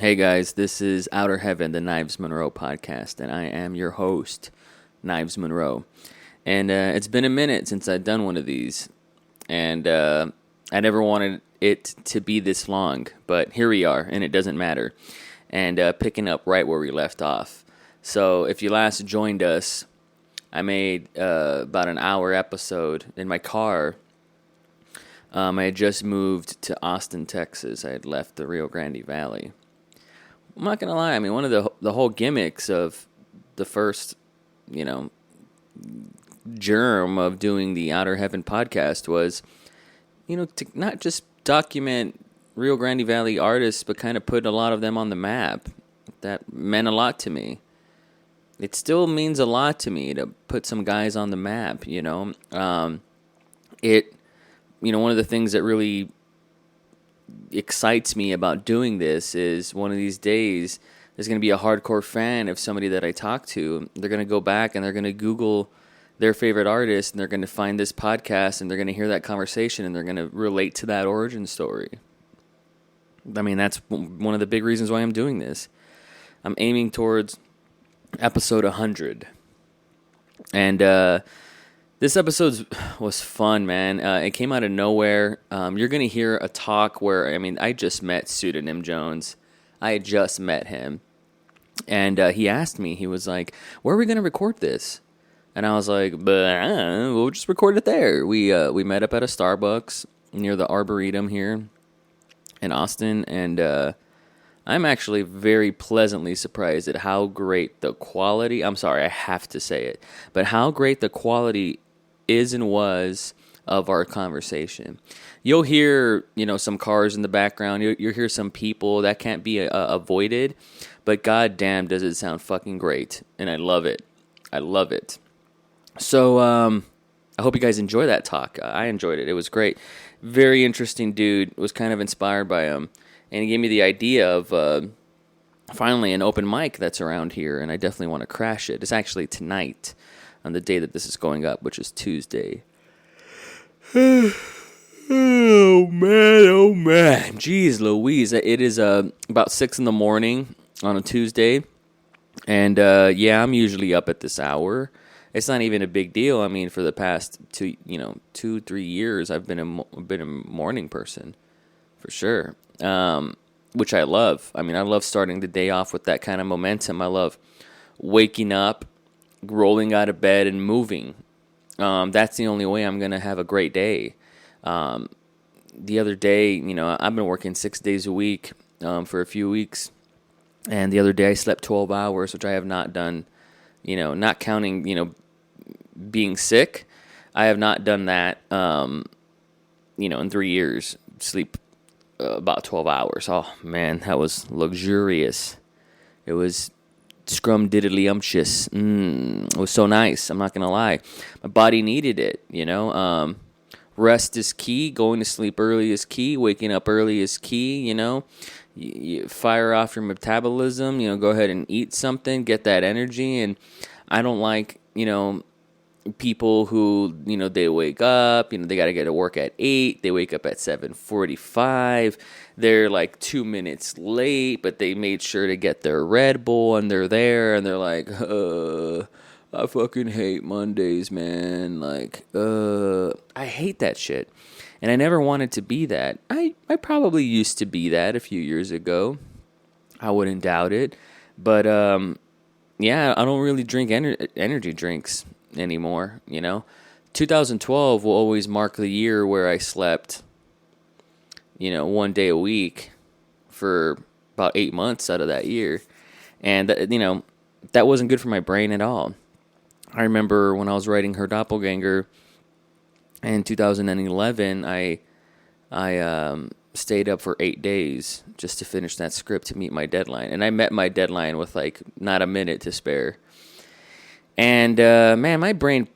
Hey guys, this is Outer Heaven, the Knives Monroe podcast, and I am your host, Knives Monroe. And it's been a minute since I've done one of these, and I never wanted it to be this long, but here we are, and it doesn't matter. And picking up right where we left off. So if you last joined us, I made about an hour episode in my car. I had just moved to Austin, Texas. I had left the Rio Grande Valley. I'm not gonna lie. I mean, one of the whole gimmicks of the first, germ of doing the Outer Heaven podcast was, to not just document Rio Grande Valley artists, but kind of put a lot of them on the map. That meant a lot to me. It still means a lot to me to put some guys on the map. One of the things that really excites me about doing this is one of these days there's going to be a hardcore fan of somebody that I talk to. They're going to go back and they're going to Google their favorite artist and they're going to find this podcast and they're going to hear that conversation and they're going to relate to that origin story. I mean, that's one of the big reasons why I'm doing this. I'm aiming towards episode 100. And this episode was fun, man. It came out of nowhere. You're going to hear a talk where, I just met Pseudonym Jones. I had just met him. And he asked me, he was like, where are we going to record this? And I was like, we'll just record it there. We met up at a Starbucks near the Arboretum here in Austin. And I'm actually very pleasantly surprised at how great the quality, I'm sorry, I have to say it, but how great the quality is and was of our conversation. You'll hear, some cars in the background. You'll hear some people. That can't be avoided. But goddamn, does it sound fucking great. And I love it. I love it. So I hope you guys enjoy that talk. I enjoyed it. It was great. Very interesting dude. Was kind of inspired by him. And he gave me the idea of finally an open mic that's around here. And I definitely want to crash it. It's actually tonight, on the day that this is going up, which is Tuesday. Oh, man. Jeez Louise. It is about 6 in the morning on a Tuesday. And, I'm usually up at this hour. It's not even a big deal. I mean, for the past 2-3 years, I've been a morning person, for sure, which I love. I mean, I love starting the day off with that kind of momentum. I love waking up, rolling out of bed and moving. That's the only way I'm going to have a great day. The other day, I've been working 6 days a week for a few weeks. And the other day I slept 12 hours, which I have not done, not counting, being sick. I have not done that, in 3 years, sleep about 12 hours. Oh, man, that was luxurious. It was scrum-diddly-umptious. It was so nice. I'm not going to lie. My body needed it, Rest is key. Going to sleep early is key. Waking up early is key, You fire off your metabolism, go ahead and eat something, get that energy. And I don't like, people who, they wake up, they got to get to work at 8. They wake up at 7:45. They're like 2 minutes late, but they made sure to get their Red Bull and they're there and they're like, I fucking hate Mondays, man. Like, I hate that shit. And I never wanted to be that. I probably used to be that a few years ago. I wouldn't doubt it. But, I don't really drink energy drinks anymore, 2012 will always mark the year where I slept, 1 day a week for about 8 months out of that year. And, that wasn't good for my brain at all. I remember when I was writing Her Doppelganger in 2011, I stayed up for 8 days just to finish that script to meet my deadline. And I met my deadline with, not a minute to spare. And, man, my brain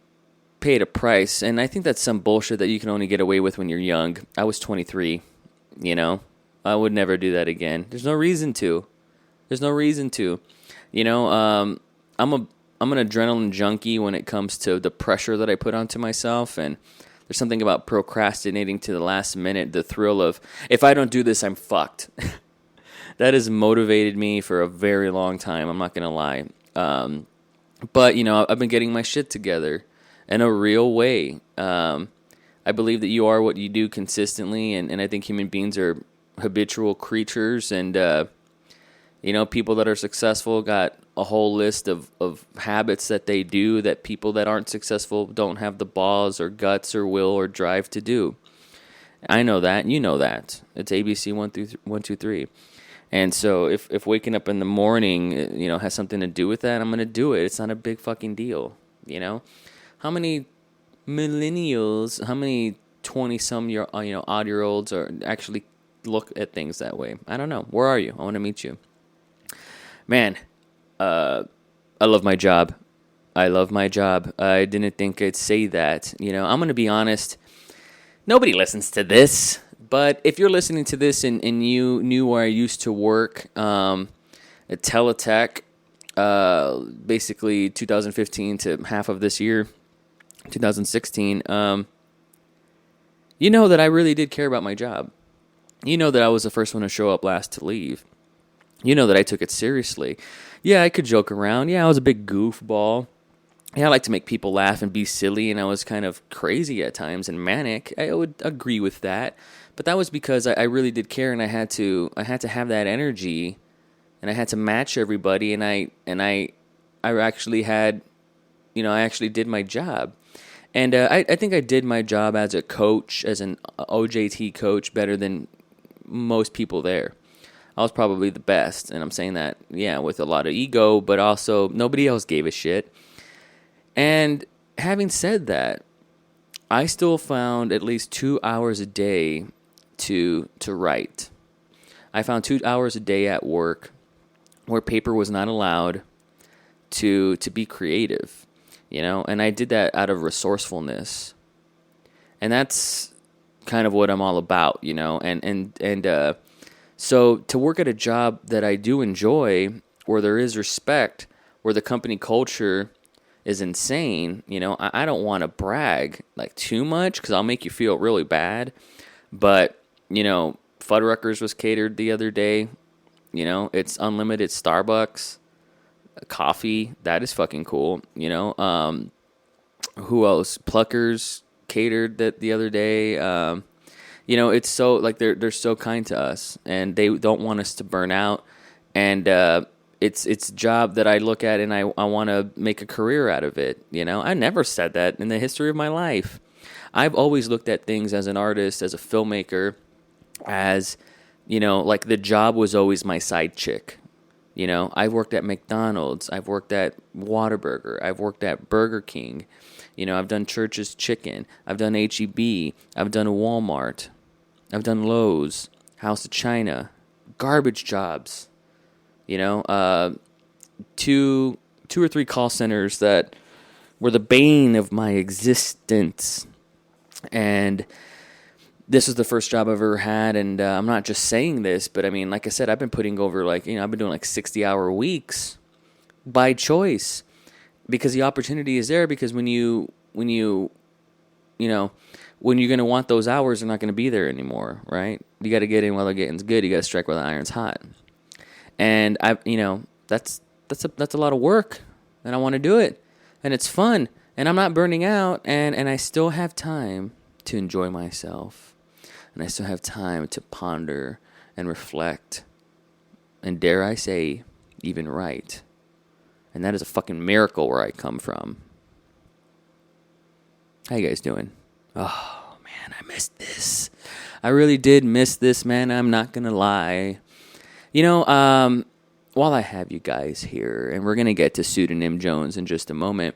paid a price. And I think that's some bullshit that you can only get away with when you're young. I was 23, I would never do that again. There's no reason to. I'm an adrenaline junkie when it comes to the pressure that I put onto myself, and there's something about procrastinating to the last minute, the thrill of, if I don't do this, I'm fucked. that has motivated me for a very long time. I'm not going to lie. But, I've been getting my shit together in a real way. I believe that you are what you do consistently, and I think human beings are habitual creatures, and, people that are successful got a whole list of habits that they do that people that aren't successful don't have the balls or guts or will or drive to do. I know that, and you know that. It's ABC 1 2 3. And so if waking up in the morning, has something to do with that, I'm going to do it. It's not a big fucking deal, How many millennials, how many 20-some odd-year-olds are actually look at things that way? I don't know. Where are you? I want to meet you. Man, I love my job. I love my job. I didn't think I'd say that. I'm going to be honest. Nobody listens to this. But if you're listening to this and you knew where I used to work at Teletech, basically 2015 to half of this year, 2016, you know that I really did care about my job. You know that I was the first one to show up, last to leave. You know that I took it seriously. Yeah, I could joke around. Yeah, I was a big goofball. Yeah, I like to make people laugh and be silly, and I was kind of crazy at times and manic. I would agree with that. But that was because I really did care, and I had to have that energy, and I had to match everybody, and I actually had, I actually did my job, and I think I did my job as a coach, as an OJT coach, better than most people there. I was probably the best, and I'm saying that, with a lot of ego, but also nobody else gave a shit. And having said that, I still found at least 2 hours a day to write. I found 2 hours a day at work where paper was not allowed to be creative, and I did that out of resourcefulness. And that's kind of what I'm all about, and so to work at a job that I do enjoy, where there is respect, where the company culture is insane, I don't want to brag like too much because I'll make you feel really bad. But, Fuddruckers was catered the other day. It's unlimited Starbucks coffee. That is fucking cool. Who else? Pluckers catered that the other day. It's so like they're so kind to us, and they don't want us to burn out. And it's a job that I look at, and I want to make a career out of it. I never said that in the history of my life. I've always looked at things as an artist, as a filmmaker, as, like the job was always my side chick. I've worked at McDonald's, I've worked at Whataburger, I've worked at Burger King, I've done Church's Chicken, I've done H-E-B, I've done Walmart, I've done Lowe's, House of China, garbage jobs, two or three call centers that were the bane of my existence. And this was the first job I've ever had, and I'm not just saying this, but I mean, like I said, I've been putting over I've been doing 60-hour weeks by choice, because the opportunity is there. Because when you're going to want those hours, they're not going to be there anymore, right? You got to get in while the getting's good. You got to strike while the iron's hot, and that's a lot of work, and I want to do it, and it's fun. And I'm not burning out, and I still have time to enjoy myself. And I still have time to ponder and reflect. And dare I say, even write. And that is a fucking miracle where I come from. How you guys doing? Oh, man, I missed this. I really did miss this, man. I'm not going to lie. While I have you guys here, and we're going to get to Pseudonym Jones in just a moment,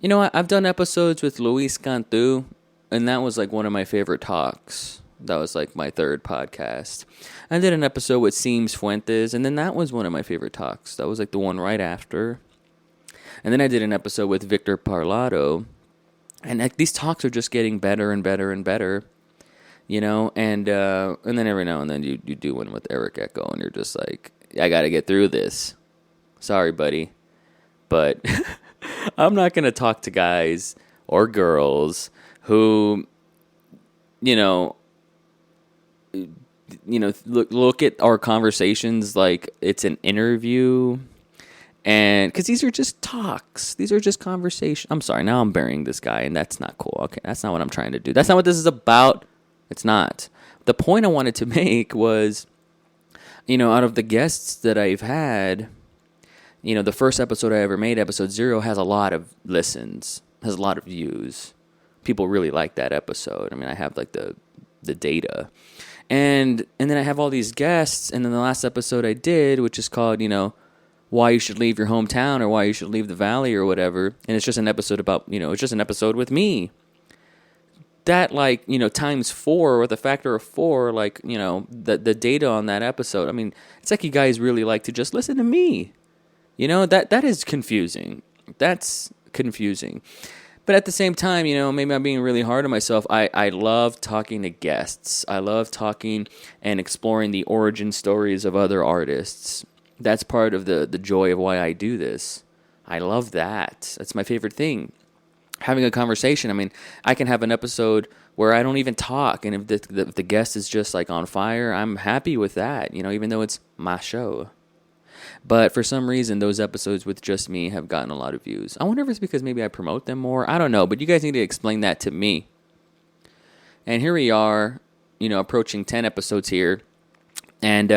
I've done episodes with Luis Cantu, and that was one of my favorite talks. That was my third podcast. I did an episode with Seams Fuentes, and then that was one of my favorite talks. That was the one right after. And then I did an episode with Victor Parlato, and these talks are just getting better and better and better, and then every now and then you do one with Eric Echo, and you're just I got to get through this. Sorry, buddy. But I'm not going to talk to guys or girls who, look at our conversations like it's an interview. And because these are just talks, these are just conversation. I'm sorry, now I'm burying this guy, and that's not cool. Okay, that's not what I'm trying to do. That's not what this is about. It's not. The point I wanted to make was, out of the guests that I've had, the first episode I ever made, episode 0, has a lot of listens, has a lot of views. People really like that episode. I mean, I have like the data. And then I have all these guests, and then the last episode I did, which is called, why you should leave your hometown or why you should leave the valley or whatever. And it's just an episode about, it's just an episode with me. That, times 4 with a factor of 4, the data on that episode. I mean, it's like you guys really like to just listen to me. That is confusing. That's confusing. But at the same time, maybe I'm being really hard on myself. I love talking to guests. I love talking and exploring the origin stories of other artists. That's part of the joy of why I do this. I love that. That's my favorite thing. Having a conversation. I mean, I can have an episode where I don't even talk, and if the guest is just like on fire, I'm happy with that, even though it's my show. But for some reason, those episodes with just me have gotten a lot of views. I wonder if it's because maybe I promote them more. I don't know, but you guys need to explain that to me. And here we are, approaching 10 episodes here. And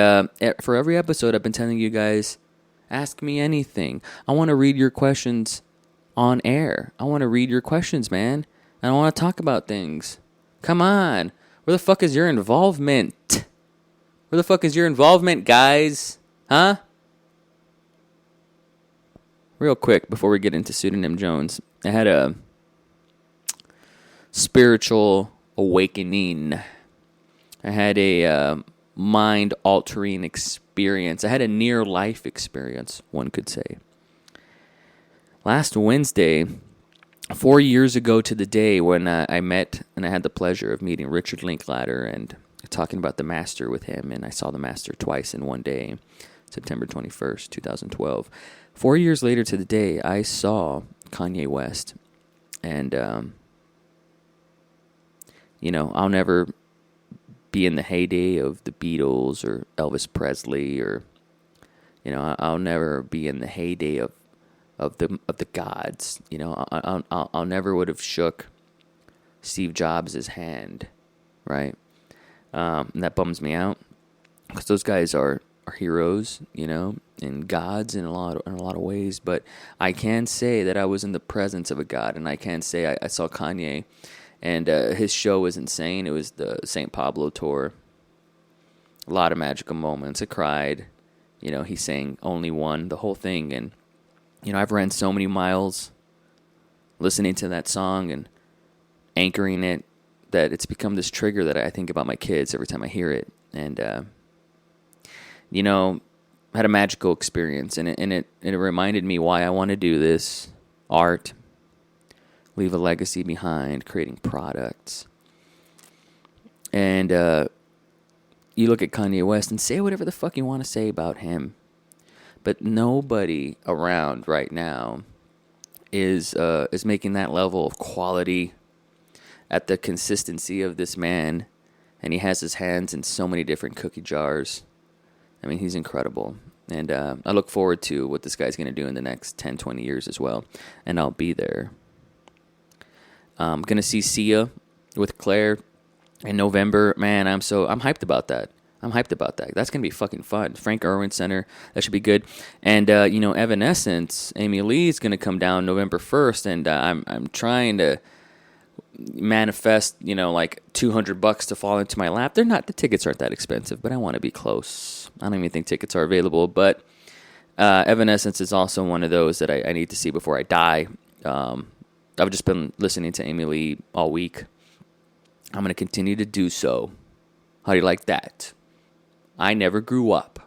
for every episode, I've been telling you guys, ask me anything. I want to read your questions on air. I want to read your questions, man. And I want to talk about things. Come on. Where the fuck is your involvement? Where the fuck is your involvement, guys? Huh? Real quick, before we get into Pseudonym Jones, I had a spiritual awakening. I had a mind-altering experience. I had a near-life experience, one could say. Last Wednesday, 4 years ago to the day when I met and I had the pleasure of meeting Richard Linklater and talking about The Master with him, and I saw The Master twice in one day, September 21st, 2012. 4 years later to the day, I saw Kanye West, and, I'll never be in the heyday of the Beatles or Elvis Presley, or, I'll never be in the heyday of the gods. I'll never would have shook Steve Jobs' hand, right? And that bums me out because those guys are heroes, and gods in a lot of ways. But I can say that I was in the presence of a god, and I can say I saw Kanye, and his show was insane. It was the St. Pablo tour. A lot of magical moments. I cried. He sang Only One, the whole thing, and I've ran so many miles listening to that song and anchoring it that it's become this trigger that I think about my kids every time I hear it. And, had a magical experience, and it reminded me why I want to do this. Art, leave a legacy behind, creating products. And you look at Kanye West and say whatever the fuck you want to say about him. But nobody around right now is making that level of quality at the consistency of this man. And he has his hands in so many different cookie jars. I mean, he's incredible. And I look forward to what this guy's going to do in the next 10, 20 years as well. And I'll be there. I'm going to see Sia with Claire in November. Man, I'm hyped about that. That's going to be fucking fun. Frank Irwin Center. That should be good. And, Evanescence, Amy Lee is going to come down November 1st. And I'm trying to manifest, like $200 to fall into my lap. The tickets aren't that expensive, but I want to be close. I don't even think tickets are available. But Evanescence is also one of those that I need to see before I die. I've just been listening to Amy Lee all week. I'm going to continue to do so. How do you like that? I never grew up.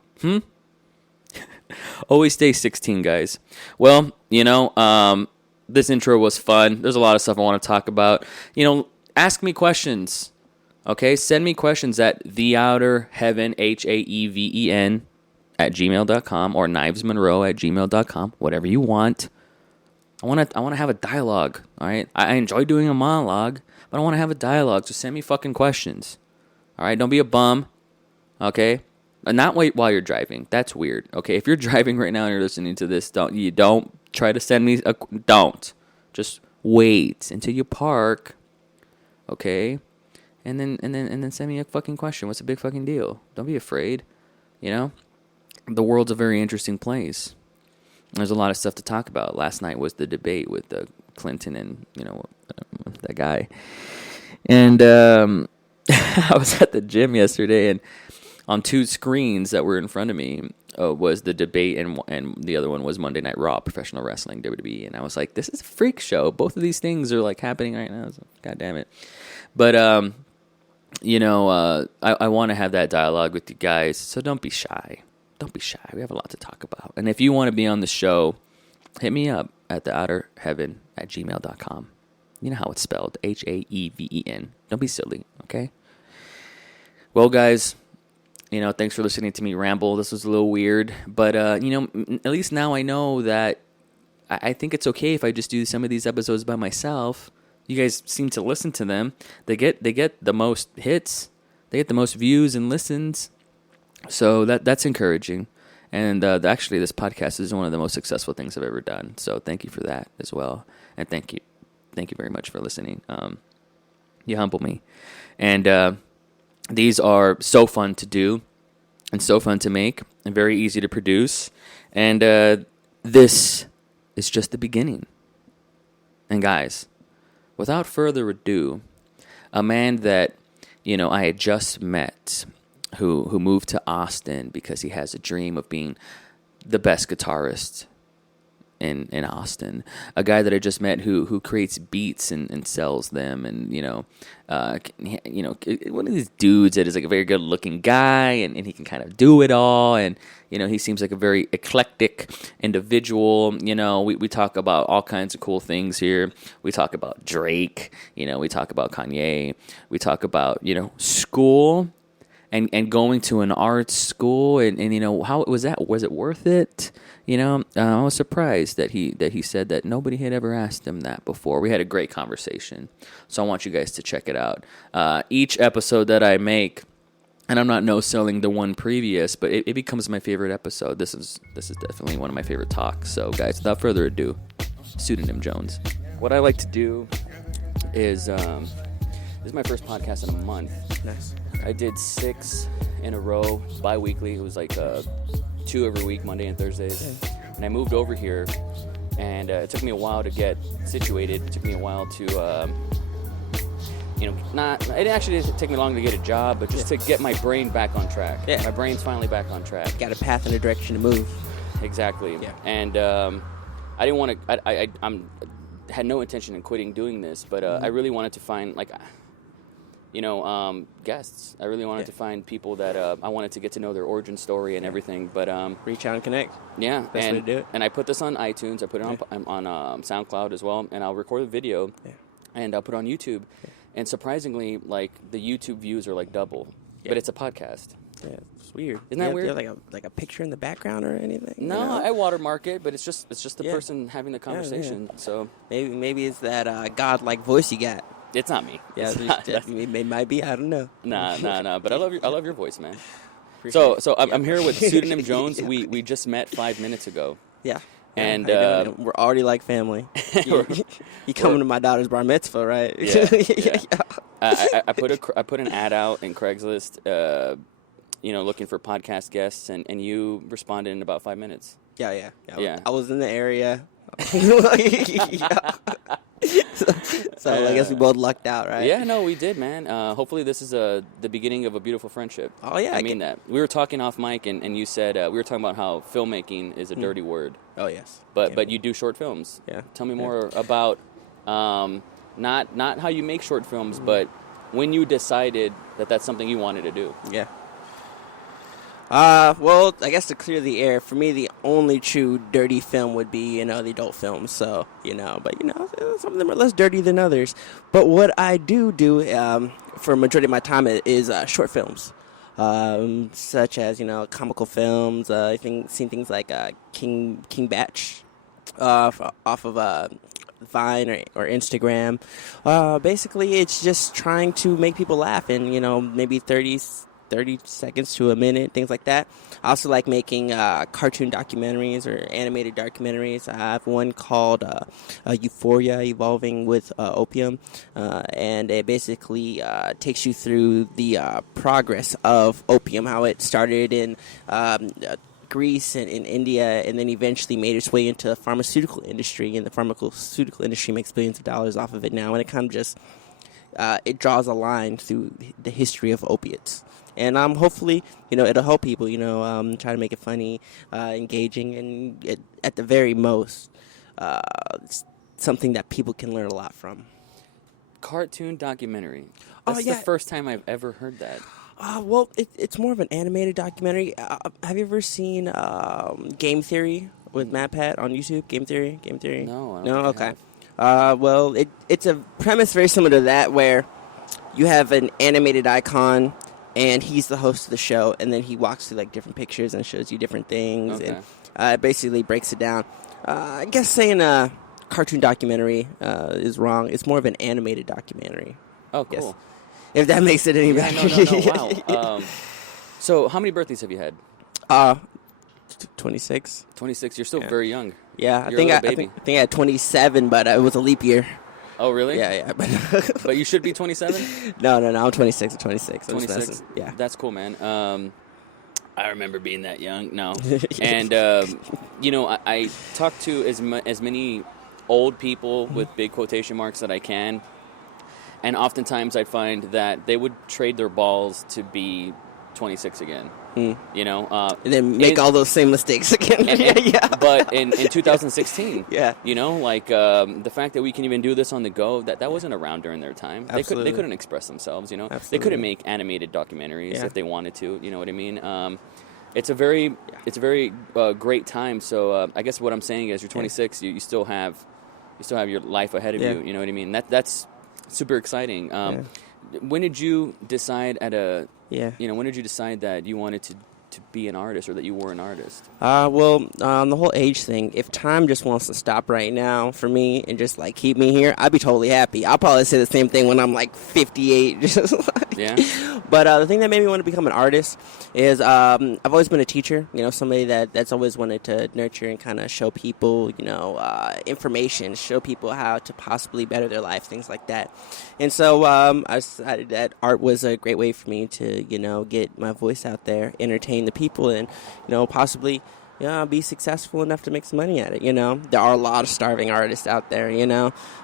Always stay 16, guys. Well, this intro was fun. There's a lot of stuff I want to talk about. Ask me questions. Okay? Send me questions at theouterheaven, HAEVEN, @gmail.com, or knivesmonroe@gmail.com. Whatever you want. I want to have a dialogue. All right? I enjoy doing a monologue, but I want to have a dialogue. So send me fucking questions. All right? Don't be a bum. Okay? Not wait while you're driving. That's weird. Okay? If you're driving right now and you're listening to this, don't try to send me don't. Just wait until you park. Okay? And then send me a fucking question. What's the big fucking deal? Don't be afraid. You know? The world's a very interesting place. There's a lot of stuff to talk about. Last night was the debate with Clinton and, that guy. And I was at the gym yesterday, and on two screens that were in front of me was the debate, and the other one was Monday Night Raw, professional wrestling, WWE. And I was like, this is a freak show. Both of these things are, like, happening right now. So, God damn it. But, I want to have that dialogue with you guys, so don't be shy. Don't be shy. We have a lot to talk about. And if you want to be on the show, hit me up at theouterheaven@gmail.com. You know how it's spelled. Haeven. Don't be silly, okay? Well, guys, thanks for listening to me ramble. This was a little weird. But, at least now I know that I think it's okay if I just do some of these episodes by myself. You guys seem to listen to them. They get the most hits. They get the most views and listens. So that's encouraging, and actually this podcast is one of the most successful things I've ever done. So thank you for that as well, and thank you very much for listening. You humble me, and these are so fun to do, and so fun to make, and very easy to produce, and this is just the beginning. And guys, without further ado, a man that I had just met, who moved to Austin because he has a dream of being the best guitarist in Austin. A guy that I just met who creates beats and sells them, and one of these dudes that is like a very good looking guy, and he can kind of do it all, and he seems like a very eclectic individual. We talk about all kinds of cool things here. We talk about Drake, we talk about Kanye, we talk about school. And going to an art school, and how was that? Was it worth it? I was surprised that he said that nobody had ever asked him that before. We had a great conversation, so I want you guys to check it out. Each episode that I make, and I'm not no-selling the one previous, but it becomes my favorite episode. This is definitely one of my favorite talks. So guys, without further ado, Pseudonym Jones. What I like to do is this is my first podcast in a month. Nice. I did 6 in a row, bi-weekly. It was like 2 every week, Monday and Thursdays. Okay. And I moved over here, and it took me a while to get situated. It took me a while to, it actually didn't take me long to get a job, but just to get my brain back on track. Yeah. My brain's finally back on track. Got a path and a direction to move. Exactly. Yeah. And I didn't want to, I had no intention in quitting doing this, but I really wanted to find, guests. I really wanted to find people that I wanted to get to know their origin story and everything. But reach out and connect. Yeah, Best way to do it. And I put this on iTunes. I put it on SoundCloud as well, and I'll record a video, and I'll put it on YouTube. Yeah. And surprisingly, like the YouTube views are like double, but it's a podcast. Yeah, it's weird. Isn't that weird? Like a picture in the background or anything? No, I watermark it, but it's just the person having the conversation. Yeah. So maybe it's that God-like voice you got. It's not me. Yeah, it might be. I don't know. Nah. But I love your voice, man. So I'm here with Pseudonym Jones. We just met 5 minutes ago. Yeah. And we're already like family. You coming to my daughter's bar mitzvah, right? Yeah. I put an ad out in Craigslist, looking for podcast guests, and you responded in about 5 minutes. Yeah. I was in the area. So I guess we both lucked out, right? Yeah, no, we did, man. Hopefully this is the beginning of a beautiful friendship. Oh, yeah. I mean that. We were talking off mic, and you said, we were talking about how filmmaking is a dirty word. Oh, yes. But you do short films. Yeah. Tell me more about not how you make short films, but when you decided that that's something you wanted to do. Yeah. Well, I guess to clear the air, for me, the only true dirty film would be, the adult films. So, but, some of them are less dirty than others. But what I do for a majority of my time is short films, such as, comical films. I've seen things like King Batch off of Vine or Instagram. Basically, it's just trying to make people laugh in, maybe 30 30 seconds to a minute, things like that. I also like making cartoon documentaries or animated documentaries. I have one called Euphoria Evolving with Opium, and it basically takes you through the progress of opium, how it started in Greece and in India, and then eventually made its way into the pharmaceutical industry, and the pharmaceutical industry makes billions of dollars off of it now, and it kind of just it draws a line through the history of opiates. And hopefully, it'll help people, try to make it funny, engaging, and at the very most, something that people can learn a lot from. Cartoon documentary. That's the first time I've ever heard that. Well, it's more of an animated documentary. Have you ever seen Game Theory with Matt Pat on YouTube? Game Theory? No, I don't No? think I Okay. have. Well, it's a premise very similar to that, where you have an animated icon, and he's the host of the show, and then he walks through like different pictures and shows you different things, and it basically breaks it down. I guess saying a cartoon documentary is wrong. It's more of an animated documentary. Oh, cool. Yes. If that makes it any better. No. Wow. So, how many birthdays have you had? 26. 26. You're still very young. Yeah, You're a baby. I think I had 27, but it was a leap year. Oh, really? Yeah. But you should be 27? No. I'm 26. 26. 26. Yeah. That's cool, man. I remember being that young. No. And, I talk to as many old people with big quotation marks that I can. And oftentimes I find that they would trade their balls to be 26 again. And then make all those same mistakes again. But in 2016, yeah. The fact that we can even do this on the go, that wasn't around during their time. Absolutely. They couldn't express themselves, Absolutely. They couldn't make animated documentaries if they wanted to, you know what I mean? It's a very great time. So I guess what I'm saying is you're 26, you still have your life ahead of you, you know what I mean? That's super exciting. When did you decide when did you decide that you wanted to be an artist, or that you were an artist? The whole age thing, if time just wants to stop right now for me and just like keep me here, I'd be totally happy. I'll probably say the same thing when I'm like 58. But the thing that made me want to become an artist is I've always been a teacher, somebody that's always wanted to nurture and kind of show people, information, show people how to possibly better their life, things like that. And so I decided that art was a great way for me to, get my voice out there, entertain the people, and, possibly be successful enough to make some money at it. There are a lot of starving artists out there,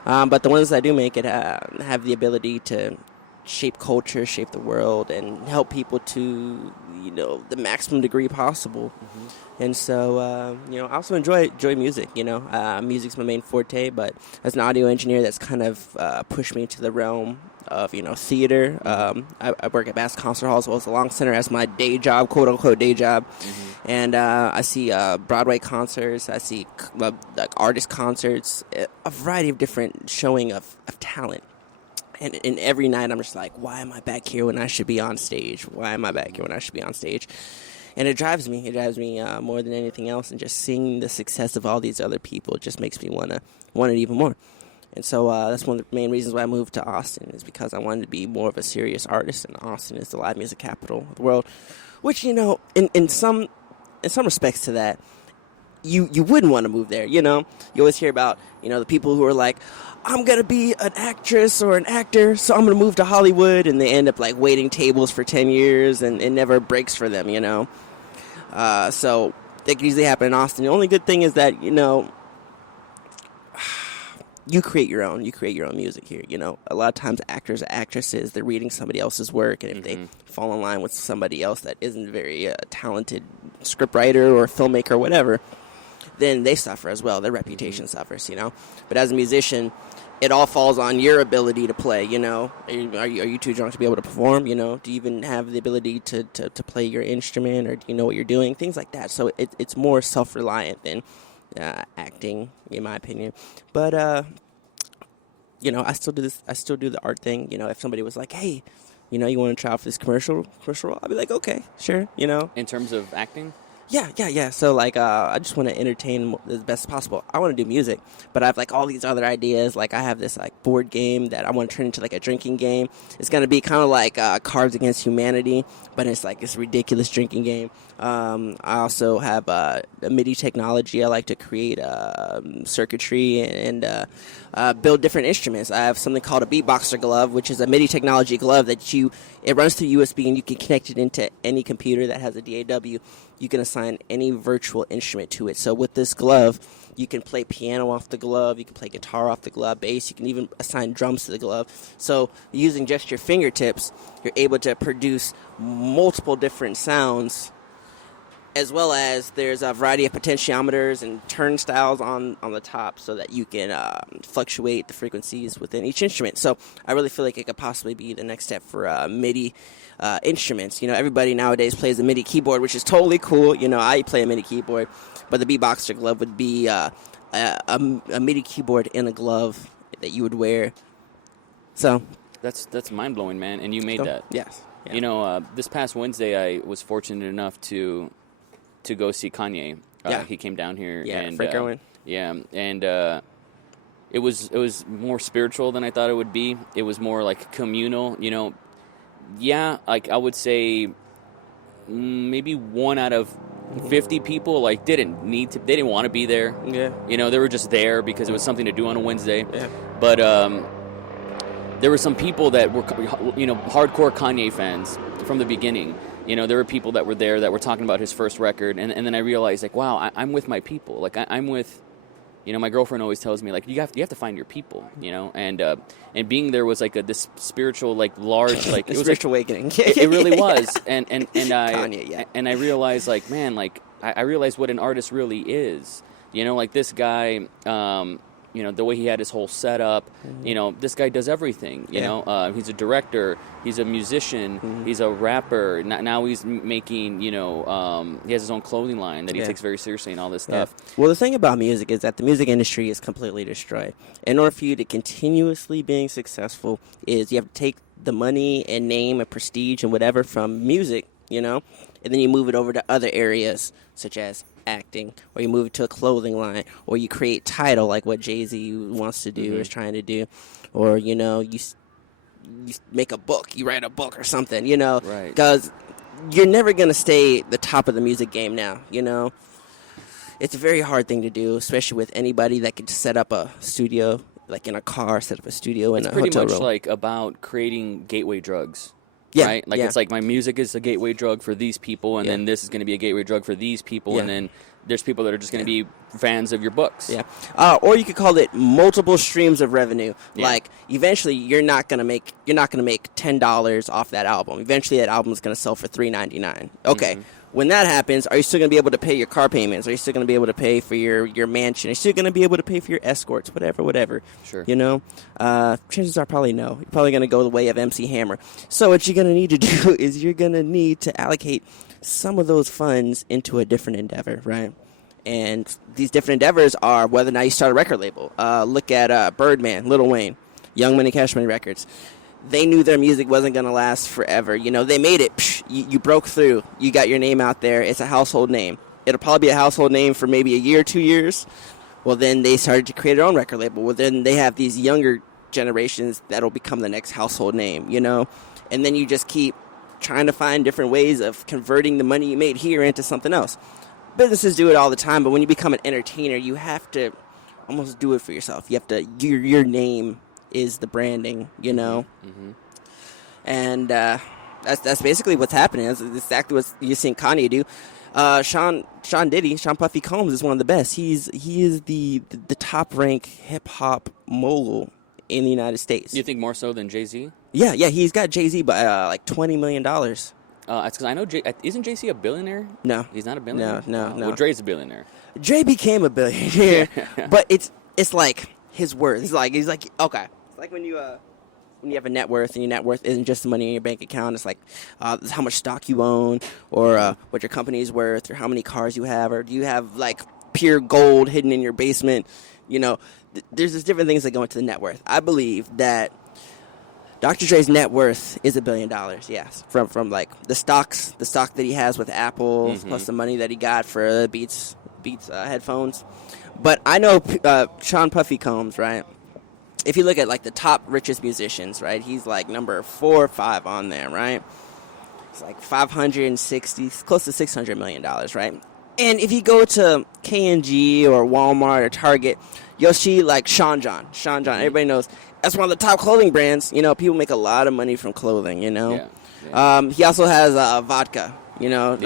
but the ones that do make it have the ability to shape culture, shape the world, and help people to the maximum degree possible. And so I also enjoy music. Music's my main forte, but as an audio engineer, that's kind of pushed me into the realm of theater. I work at Bass Concert Hall as well as the Long Center as my day job, quote unquote day job. And I see Broadway concerts, I see like artist concerts, a variety of different showing of talent. And every night I'm just like, why am I back here when I should be on stage? And it drives me. More than anything else. And just seeing the success of all these other people just makes me want it even more. And so that's one of the main reasons why I moved to Austin, is because I wanted to be more of a serious artist. And Austin is the live music capital of the world. Which, in some respects to that, you wouldn't want to move there, You always hear about, the people who are like, I'm going to be an actress or an actor, so I'm going to move to Hollywood, and they end up like waiting tables for 10 years, and it never breaks for them, So that could easily happen in Austin. The only good thing is that, you create your own music here, A lot of times actors or actresses, they're reading somebody else's work, and if they fall in line with somebody else that isn't very talented scriptwriter or filmmaker or whatever, then they suffer as well. Their reputation suffers, But as a musician, it all falls on your ability to play, Are you too drunk to be able to perform, Do you even have the ability to play your instrument, or do you know what you're doing? Things like that. So it's more self-reliant than acting, in my opinion. But, I still do this. I still do the art thing. If somebody was like, hey, you want to try out for this commercial role, I'd be like, okay, sure, In terms of acting? Yeah. So, like, I just want to entertain as best as possible. I want to do music, but I have, like, all these other ideas. Like, I have this, like, board game that I want to turn into, like, a drinking game. It's going to be kind of like Cards Against Humanity, but it's, like, this ridiculous drinking game. I also have a MIDI technology. I like to create circuitry and build different instruments. I have something called a beatboxer glove, which is a MIDI technology glove that it runs through USB and you can connect it into any computer that has a DAW. You can assign any virtual instrument to it. So with this glove, you can play piano off the glove, you can play guitar off the glove, bass, you can even assign drums to the glove. So using just your fingertips, you're able to produce multiple different sounds, as well as there's a variety of potentiometers and turnstiles on the top so that you can fluctuate the frequencies within each instrument. So I really feel like it could possibly be the next step for MIDI instruments. You know, everybody nowadays plays a MIDI keyboard, which is totally cool. You know, I play a MIDI keyboard, but the beatboxer glove would be a MIDI keyboard in a glove that you would wear. So That's mind blowing, man. And you made that. Yes. Yeah. You know, this past Wednesday, I was fortunate enough to go see Kanye. He came down here. Yeah, and Frank Owen. Yeah, and it was more spiritual than I thought it would be. It was more like communal. You know, like I would say maybe 1 out of 50 people like they didn't want to be there. Yeah. You know, they were just there because it was something to do on a Wednesday. Yeah. But there were some people that were, you know, hardcore Kanye fans from the beginning. You know, there were people that were there that were talking about his first record, and then I realized, like, wow, I'm with my people. Like, I'm with, you know, my girlfriend always tells me, like, you have to find your people, you know, and being there was like this spiritual, like, large, like, it was spiritual awakening. It really was, and I Kanye, yeah. and I realized, like, man, like, I realized what an artist really is, you know, like this guy. You know, the way he had his whole setup, you know, this guy does everything, you know. He's a director, he's a musician, he's a rapper. Now he's making, you know, he has his own clothing line that he takes very seriously and all this stuff. Well, the thing about music is that the music industry is completely destroyed. In order for you to continuously being successful is you have to take the money and name and prestige and whatever from music, you know, and then you move it over to other areas such as acting, or you move it to a clothing line, or you create title like what Jay-Z wants to do or is trying to do, or, you know, you make a book, you write a book or something, you know, because you're never going to stay the top of the music game now, you know. It's a very hard thing to do, especially with anybody that could set up a studio, like in a car, set up a studio in a hotel room. It's pretty much like about creating gateway drugs. Yeah, right? Like, it's like my music is a gateway drug for these people, and then this is going to be a gateway drug for these people, and then there's people that are just going to be fans of your books. Yeah. Or you could call it multiple streams of revenue. Yeah. Like, eventually you're not going to make $10 off that album. Eventually that album is going to sell for $3.99. Okay. When that happens, are you still going to be able to pay your car payments? Are you still going to be able to pay for your mansion? Are you still going to be able to pay for your escorts? Whatever. Sure. You know? Chances are probably no. You're probably going to go the way of MC Hammer. So what you're going to need to do is you're going to need to allocate some of those funds into a different endeavor, right? And these different endeavors are whether or not you start a record label. Look at Birdman, Lil Wayne, Young Money, Cash Money Records. They knew their music wasn't going to last forever. You know, they made it. You broke through. You got your name out there. It's a household name. It'll probably be a household name for maybe a year, 2 years. Well, then they started to create their own record label. Well, then they have these younger generations that'll become the next household name, you know? And then you just keep trying to find different ways of converting the money you made here into something else. Businesses do it all the time, but when you become an entertainer, you have to almost do it for yourself. You have to, your name is the branding, you know? And that's basically what's happening. That's exactly what you're seeing Kanye do. Sean Puffy Combs is one of the best. He is the top rank hip hop mogul in the United States. You think more so than Jay-Z? Yeah, he's got Jay-Z by like $20 million. It's because I know isn't Jay-Z a billionaire? No, he's not a billionaire. No. Well, Dre's a billionaire. Dre became a billionaire, but it's like his worth. He's like okay. It's like when you have a net worth, and your net worth isn't just the money in your bank account. It's like how much stock you own, or what your company is worth, or how many cars you have, or do you have like pure gold hidden in your basement? You know, there's just different things that go into the net worth. I believe that Dr. Dre's net worth is $1 billion. Yes, from like the stock that he has with Apple, plus the money that he got for Beats headphones. But I know Sean Puffy Combs, right? If you look at like the top richest musicians, right, he's like number 4 or 5 on there, right? It's like 560, close to $600 million, right? And if you go to K&G or Walmart or Target, you'll see like Sean John. Everybody knows that's one of the top clothing brands. You know, people make a lot of money from clothing. You know, he also has vodka. You know,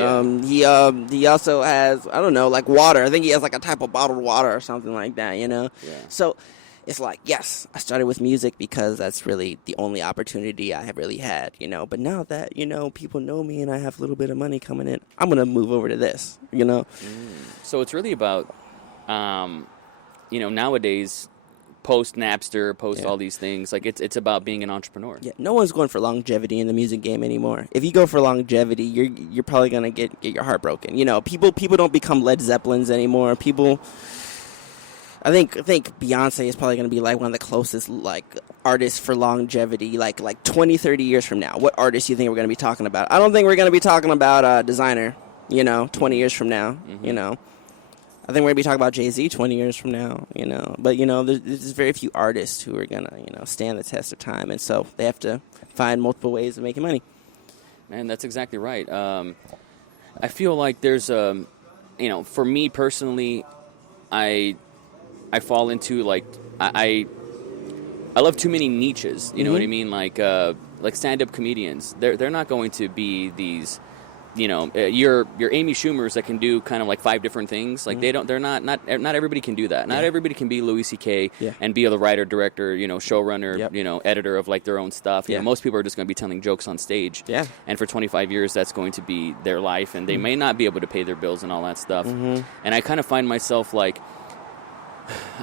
he also has, I don't know, like water. I think he has like a type of bottled water or something like that. You know, so. It's like, yes, I started with music because that's really the only opportunity I have really had, you know. But now that, you know, people know me and I have a little bit of money coming in, I'm going to move over to this, you know. So it's really about, you know, nowadays, post-Napster, all these things, like it's about being an entrepreneur. Yeah, no one's going for longevity in the music game anymore. If you go for longevity, you're probably going to get your heart broken. You know, people don't become Led Zeppelins anymore. I think Beyonce is probably going to be like one of the closest like artists for longevity, like 20, 30 years from now. What artists do you think we're going to be talking about? I don't think we're going to be talking about Designer, you know, 20 years from now, you know. I think we're going to be talking about Jay-Z 20 years from now, you know. But, you know, there's very few artists who are going to, you know, stand the test of time. And so they have to find multiple ways of making money. Man, that's exactly right. I feel like there's you know, for me personally, I fall into like I love too many niches. You know what I mean? Like stand-up comedians. They're not going to be these, you know, your Amy Schumers that can do kind of like 5 different things. Like they're not everybody can do that. Not everybody can be Louis C.K. And be the writer, director, you know, showrunner, you know, editor of like their own stuff. You know, most people are just going to be telling jokes on stage. Yeah. And for 25 years, that's going to be their life, and they may not be able to pay their bills and all that stuff. And I kind of find myself like,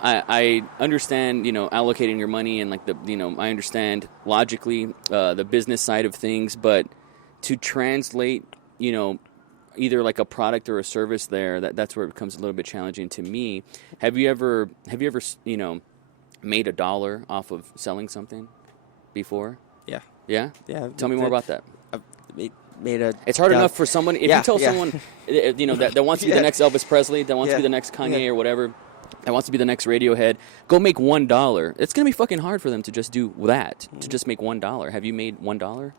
I understand, you know, allocating your money and like the, you know, I understand logically the business side of things, but to translate, you know, either like a product or a service there, that's where it becomes a little bit challenging to me. Have you ever, you know, made $1 off of selling something before? Yeah. Yeah? Yeah. Tell me more about that. It's hard enough for someone, if you tell someone, you know, that wants to be the next Elvis Presley, that wants to be the next Kanye or whatever, that wants to be the next Radiohead, go make $1. It's going to be fucking hard for them to just do that, to just make $1. Have you made $1?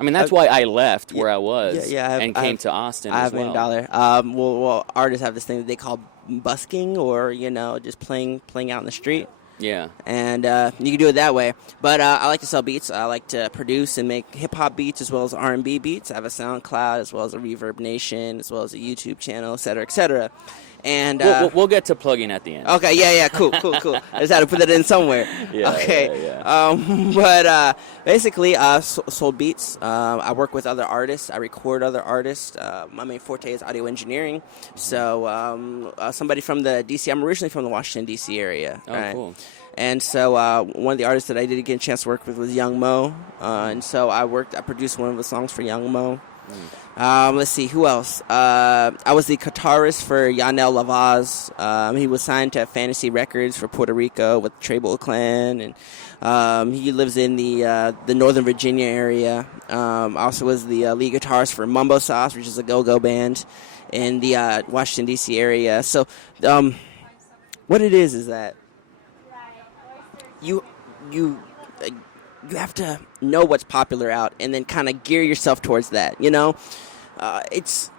I mean, that's why I left where I was and came to Austin as well. I have made $1. Well, artists have this thing that they call busking, or, you know, just playing out in the street. Yeah. And you can do it that way. But I like to sell beats. I like to produce and make hip-hop beats as well as R&B beats. I have a SoundCloud as well as a Reverb Nation as well as a YouTube channel, et cetera, et cetera. And we'll get to plugging at the end. Okay, yeah, cool. I just had to put that in somewhere. But basically, sold beats. I work with other artists. I record other artists. My main forte is audio engineering. So somebody from the D.C. I'm originally from the Washington, D.C. area. Oh, right? Cool. And so one of the artists that I did get a chance to work with was Young Mo. And so I produced one of the songs for Young Mo. Let's see, who else? I was the guitarist for Yanel Lavaz. He was signed to Fantasy Records for Puerto Rico with Tribal Clan, and he lives in the Northern Virginia area. I also was the lead guitarist for Mumbo Sauce, which is a go-go band in the Washington, D.C. area. So what it is that you have to know what's popular out and then kind of gear yourself towards that, you know? It's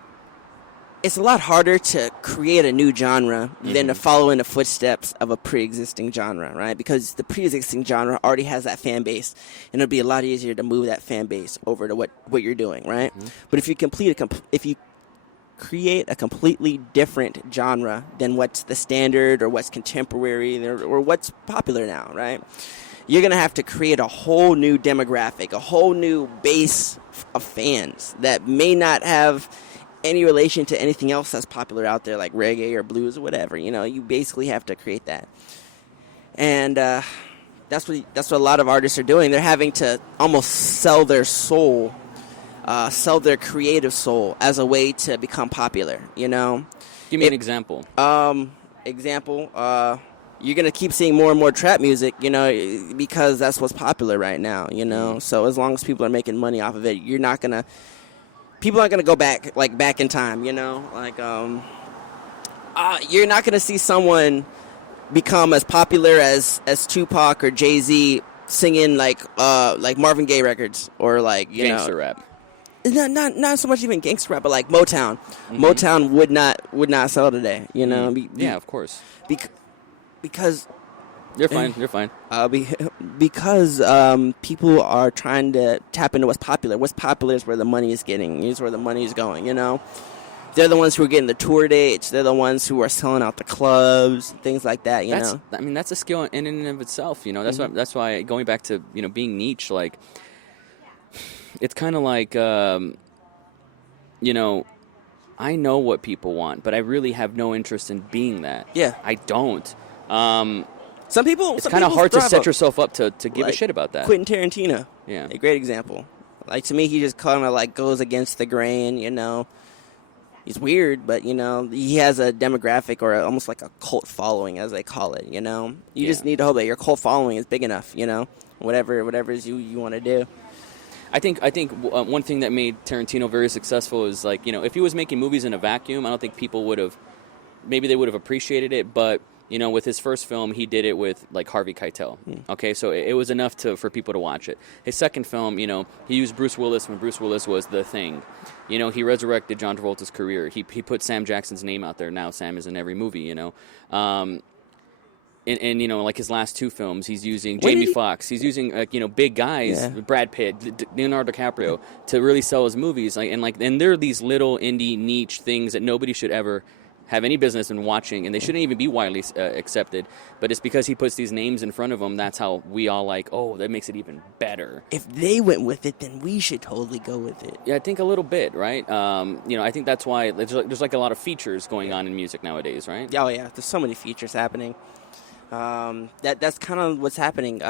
a lot harder to create a new genre than to follow in the footsteps of a pre-existing genre, right? Because the pre-existing genre already has that fan base, and it'll be a lot easier to move that fan base over to what you're doing, right? But if you create a completely different genre than what's the standard or what's contemporary or what's popular now, right? You're going to have to create a whole new demographic, a whole new base of fans that may not have any relation to anything else that's popular out there, like reggae or blues or whatever. You know, you basically have to create that. And that's what a lot of artists are doing. They're having to almost sell their soul, sell their creative soul as a way to become popular, you know? Give me an example. you're going to keep seeing more and more trap music, you know, because that's what's popular right now, you know. So as long as people are making money off of it, people aren't going to go back in time, you know. Like, you're not going to see someone become as popular as Tupac or Jay-Z singing like Marvin Gaye records or like, you know. Gangster rap. Not so much even gangster rap, but like Motown. Motown would not sell today, you know. Yeah, of course. Because You're fine. You're fine. Because people are trying to tap into what's popular. What's popular is where the money is getting. Is where the money is going. You know, they're the ones who are getting the tour dates. They're the ones who are selling out the clubs, things like that. You know, I mean, that's a skill in and of itself. You know, that's why going back to being niche, like it's kind of like I know what people want, but I really have no interest in being that. Yeah, I don't. Some people. It's kind of hard to set yourself up to give a shit about that. Quentin Tarantino. Yeah, a great example. Like, to me, he just kind of like goes against the grain. You know, he's weird, but you know, he has a demographic or almost like a cult following, as they call it. You know, you just need to hope that your cult following is big enough. You know, whatever you want to do. I think one thing that made Tarantino very successful is, like, if he was making movies in a vacuum, I don't think people would have, maybe they would have appreciated it, but, with his first film, he did it with, like, Harvey Keitel, okay? So it was enough for people to watch it. His second film, he used Bruce Willis when Bruce Willis was the thing. He resurrected John Travolta's career. He put Sam Jackson's name out there. Now Sam is in every movie, And like his last two films, he's using Jamie Foxx. He's using big guys, Brad Pitt, Leonardo DiCaprio, to really sell his movies. And there are these little indie niche things that nobody should ever have any business in watching, and they shouldn't even be widely accepted. But it's because he puts these names in front of them. That's how we all like. Oh, that makes it even better. If they went with it, then we should totally go with it. Yeah, I think a little bit, right? I think that's why there's like a lot of features going on in music nowadays, right? Oh yeah, there's so many features happening. That's kind of what's happening.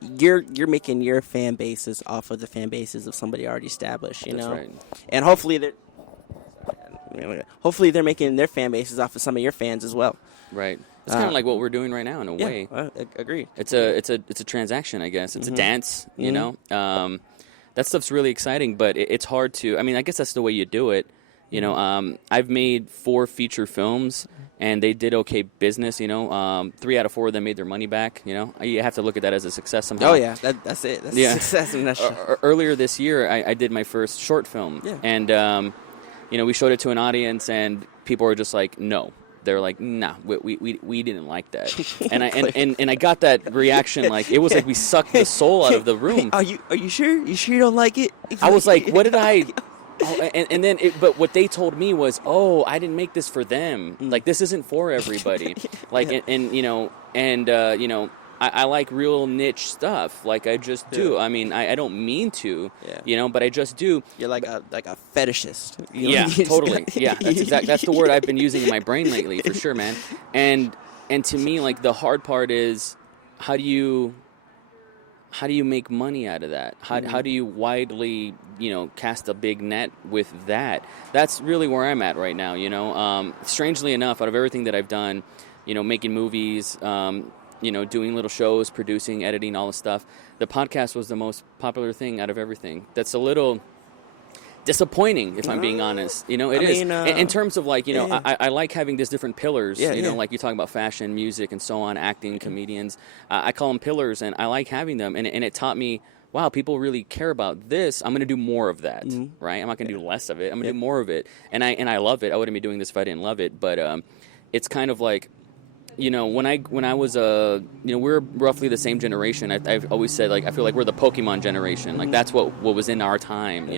You're making your fan bases off of the fan bases of somebody already established, you know. Right. And hopefully they're making their fan bases off of some of your fans as well. Right. It's kind of like what we're doing right now in a way. Agreed. It's a transaction, I guess. It's a dance, you know. That stuff's really exciting, but it's hard to. I mean, I guess that's the way you do it. I've made 4 feature films, and they did okay business. 3 out of 4 of them made their money back. You have to look at that as a success somehow. Oh yeah, that's it. That's a success in that show. Earlier this year, I did my first short film, and we showed it to an audience, and people were just like, "No." They're like, "Nah, we didn't like that," and I got that reaction, like it was like we sucked the soul out of the room. Are you sure? You sure you don't like it? I was like, "What did I?" Oh, and then, but what they told me was, "Oh, I didn't make this for them. Like, this isn't for everybody. Like, I like real niche stuff. Like, I just do. I mean, I don't mean to, but I just do." You're like a fetishist. Yeah, totally. Yeah, that's the word I've been using in my brain lately, for sure, man. And to me, like, the hard part is, how do you make money out of that? How do you widely, cast a big net with that? That's really where I'm at right now, Strangely enough, out of everything that I've done, making movies, doing little shows, producing, editing, all this stuff, the podcast was the most popular thing out of everything. That's a little disappointing, if I'm being honest. It is. In terms of, like, I like having these different pillars, like you talk about fashion, music, and so on, acting, comedians. I call them pillars, and I like having them. And it taught me, wow, people really care about this. I'm going to do more of that, right? I'm not going to do less of it. I'm going to do more of it. And I love it. I wouldn't be doing this if I didn't love it. But it's kind of like, when I was we're roughly the same generation. I've always said, like, I feel like we're the Pokemon generation. Like, that's what was in our time,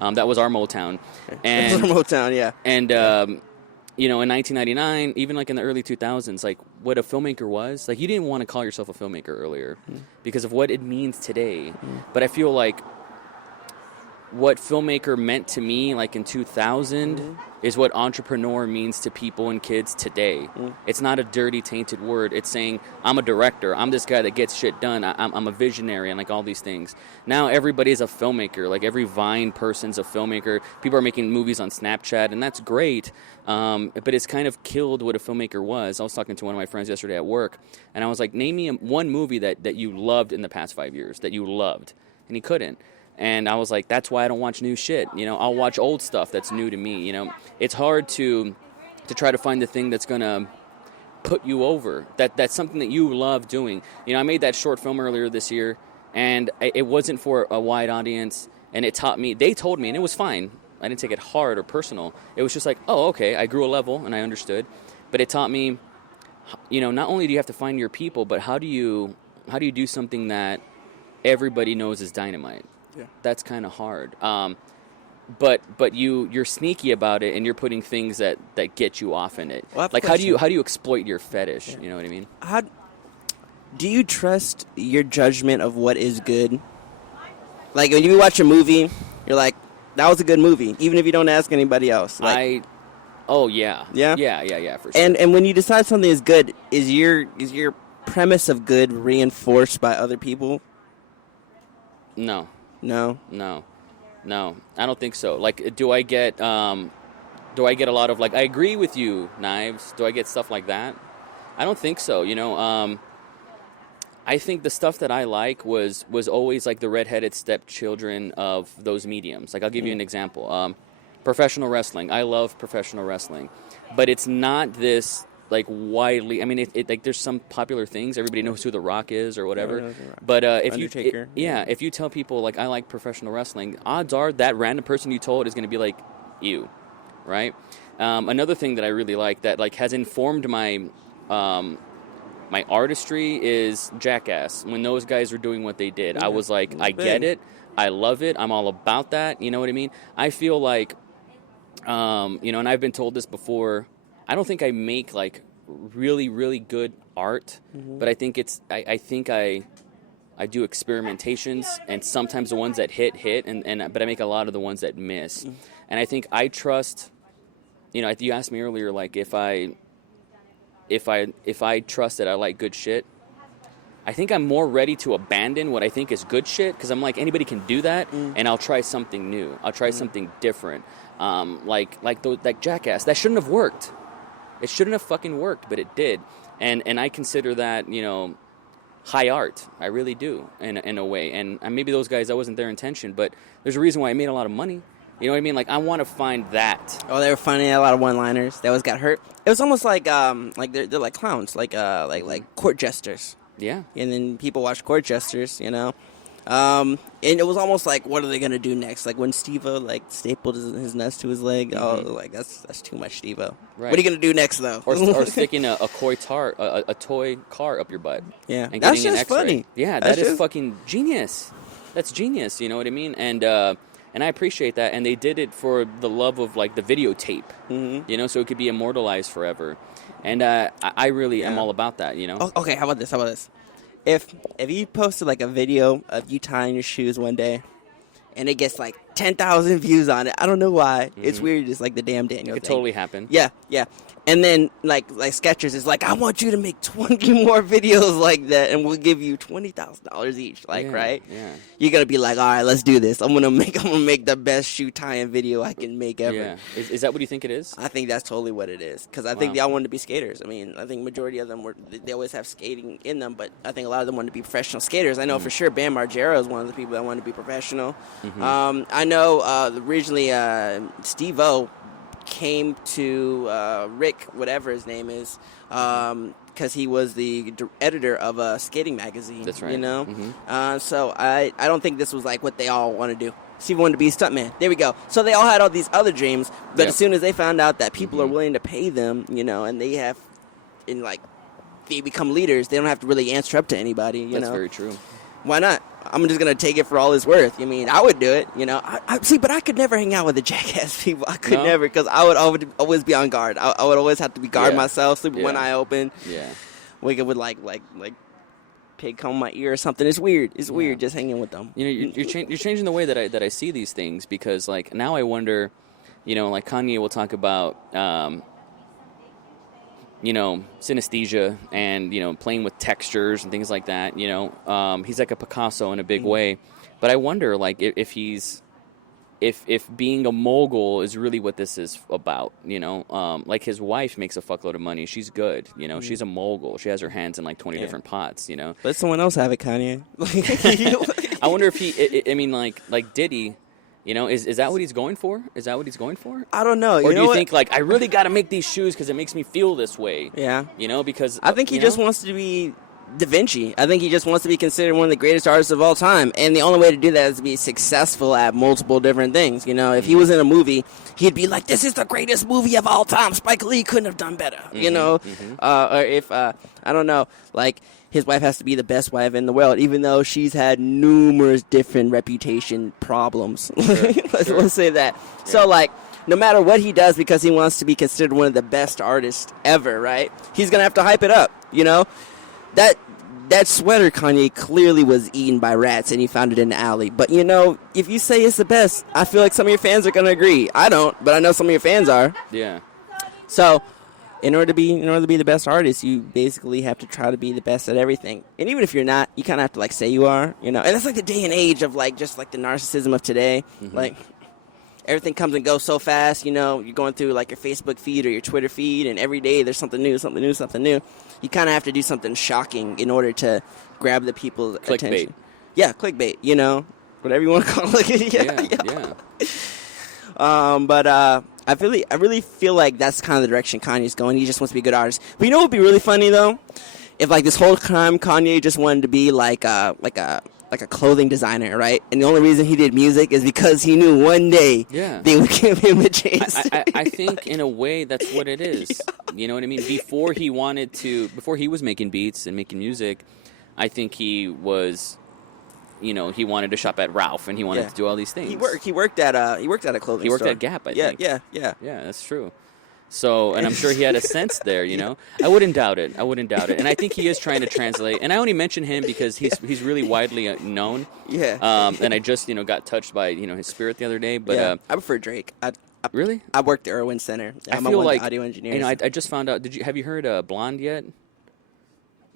That was our Motown. And our Motown, yeah. And in 1999, even like in the early 2000s, like, what a filmmaker was, like, you didn't want to call yourself a filmmaker earlier because of what it means today. But I feel like what filmmaker meant to me, like in 2000, is what entrepreneur means to people and kids today. It's not a dirty, tainted word. It's saying, I'm a director. I'm this guy that gets shit done. I'm a visionary and like all these things. Now everybody's a filmmaker. Like every Vine person's a filmmaker. People are making movies on Snapchat, and that's great. But it's kind of killed what a filmmaker was. I was talking to one of my friends yesterday at work, and I was like, name me one movie that you loved in the past 5 years, that you loved. And he couldn't. And I was like, that's why I don't watch new shit. You know, I'll watch old stuff that's new to me. You know, it's hard to try to find the thing that's going to put you over. That's something that you love doing. You know, I made that short film earlier this year, and it wasn't for a wide audience. And it taught me, they told me, and it was fine. I didn't take it hard or personal. It was just like, oh, okay, I grew a level and I understood. But it taught me, you know, not only do you have to find your people, but how do you do something that everybody knows is dynamite? Yeah. That's kind of hard. But you're sneaky about it, and you're putting things that get you off in it. Well, like how do you exploit your fetish? Yeah. You know what I mean? How do you trust your judgment of what is good? Like when you watch a movie, you're like, that was a good movie, even if you don't ask anybody else. Like, yeah, for sure. And when you decide something is good, is your premise of good reinforced by other people? No. No. I don't think so. Like, do I get a lot of like, I agree with you, Knives? Do I get stuff like that? I don't think so. You know, I think the stuff that I like was always like the redheaded stepchildren of those mediums. Like, I'll give you an example. Professional wrestling. I love professional wrestling, but it's not this like widely. I mean, it like there's some popular things. Everybody knows who The Rock is or whatever. But if Undertaker. if you tell people like I like professional wrestling, odds are that random person you told is going to be like you, right? Another thing that I really like that like has informed my my artistry is Jackass. When those guys were doing what they did, I was like, I get it, I love it, I'm all about that. You know what I mean? I feel like, you know, and I've been told this before. I don't think I make like really, really good art, but I think I think I do experimentations, and sometimes the ones that hit, but I make a lot of the ones that miss. And I think I trust, you know, you asked me earlier, like if I trust that I like good shit, I think I'm more ready to abandon what I think is good shit, because I'm like, anybody can do that, and I'll try something new. I'll try something different. Like Jackass, that shouldn't have worked. It shouldn't have fucking worked, but it did. And I consider that, you know, high art. I really do, in a way. And maybe those guys, that wasn't their intention, but there's a reason why I made a lot of money. You know what I mean? Like, I want to find that. Oh, they were finding a lot of one-liners. They always got hurt. It was almost like they're like clowns, like court jesters. Yeah. And then people watch court jesters, you know. And it was almost like, what are they gonna do next? Like when Steve-O like stapled his nuts to his leg. Oh, like that's too much, Steve-O. Right. What are you gonna do next, though? Or sticking a toy car up your butt. Yeah, and that's getting just an X-ray. funny. Yeah, that is fucking genius. That's genius. You know what I mean? And I appreciate that. And they did it for the love of like the videotape. You know, so it could be immortalized forever. And I really am all about that. You know. Oh, okay, how about this? If you posted like a video of you tying your shoes one day, and it gets like 10,000 views on it, I don't know why. It's weird. It's like the damn Daniel It could thing. totally happen. Yeah. And then like Skechers is like, I want you to make 20 more videos like that, and we'll give you $20,000 each. Like, right? Yeah. You're gonna be like, all right, let's do this. I'm gonna make the best shoe tying video I can make ever. Yeah. Is that what you think it is? I think that's totally what it is, because I think they all wanted to be skaters. I mean, I think majority of them they always have skating in them, but I think a lot of them wanted to be professional skaters. I know for sure Bam Margera is one of the people that wanted to be professional. I know originally Steve-O came to Rick, whatever his name is, because he was the editor of a skating magazine. That's right. You know? So I don't think this was like what they all want to do. Steve wanted to be a stuntman. There we go. So they all had all these other dreams, but as soon as they found out that people are willing to pay them, you know, and they become leaders, they don't have to really answer up to anybody, you know? That's very true. Why not? I'm just going to take it for all it's worth. I mean, I would do it, you know. I see, but I could never hang out with the Jackass people. I could never, because I would always be on guard. I would always have to be guard myself, sleep with one eye open. Yeah. Wake up with, like pig come in my ear or something. It's weird. It's weird just hanging with them. You know, you're changing the way that I see these things, because like now I wonder, you know, like Kanye will talk about, you know, synesthesia and, you know, playing with textures and things like that. You know, he's like a Picasso in a big way, but I wonder like if he's if being a mogul is really what this is about, you know, like his wife makes a fuckload of money. She's good, you know. She's a mogul. She has her hands in like 20 different pots, you know. Let someone else have it, Kanye. I wonder if I mean, like Diddy, you know, is that what he's going for? Is that what he's going for? I don't know. Or do you think like I really got to make these shoes because it makes me feel this way? Yeah. You know, because I think he just wants to be Da Vinci. I think he just wants to be considered one of the greatest artists of all time, and the only way to do that is to be successful at multiple different things. You know, if he was in a movie, he'd be like, "This is the greatest movie of all time. Spike Lee couldn't have done better." You know, or if I don't know, like his wife has to be the best wife in the world, even though she's had numerous different reputation problems. Let's say that. Yeah. So like, no matter what he does, because he wants to be considered one of the best artists ever, right? He's gonna have to hype it up. You know. That sweater, Kanye, clearly was eaten by rats, and he found it in the alley. But, you know, if you say it's the best, I feel like some of your fans are going to agree. I don't, but I know some of your fans are. Yeah. So, in order to be the best artist, you basically have to try to be the best at everything. And even if you're not, you kind of have to, like, say you are, you know. And that's, like, the day and age of, like, just, like, the narcissism of today. Like, everything comes and goes so fast, you know. You're going through, like, your Facebook feed or your Twitter feed, and every day there's something new, something new, something new. You kind of have to do something shocking in order to grab the people's attention. Yeah, clickbait, you know, whatever you want to call it. yeah. But I really feel like that's kind of the direction Kanye's going. He just wants to be a good artist. But you know what would be really funny, though? If, like, this whole time Kanye just wanted to be, like a clothing designer, right? And the only reason he did music is because he knew one day they would give him a chance. I think in a way that's what it is. Yeah. You know what I mean? Before he was making beats and making music, I think he was, you know, he wanted to shop at Ralph and he wanted to do all these things. He worked at a clothing store. He worked at Gap, I think. Yeah, that's true. So, and I'm sure he had a sense there, you know. I wouldn't doubt it. And I think he is trying to translate. And I only mention him because he's really widely known. Yeah. And I just, you know, got touched by, you know, his spirit the other day. But I prefer Drake. Really? I worked at Irwin Center. I'm I feel like audio engineer. You know, I just found out. Have you heard Blonde yet?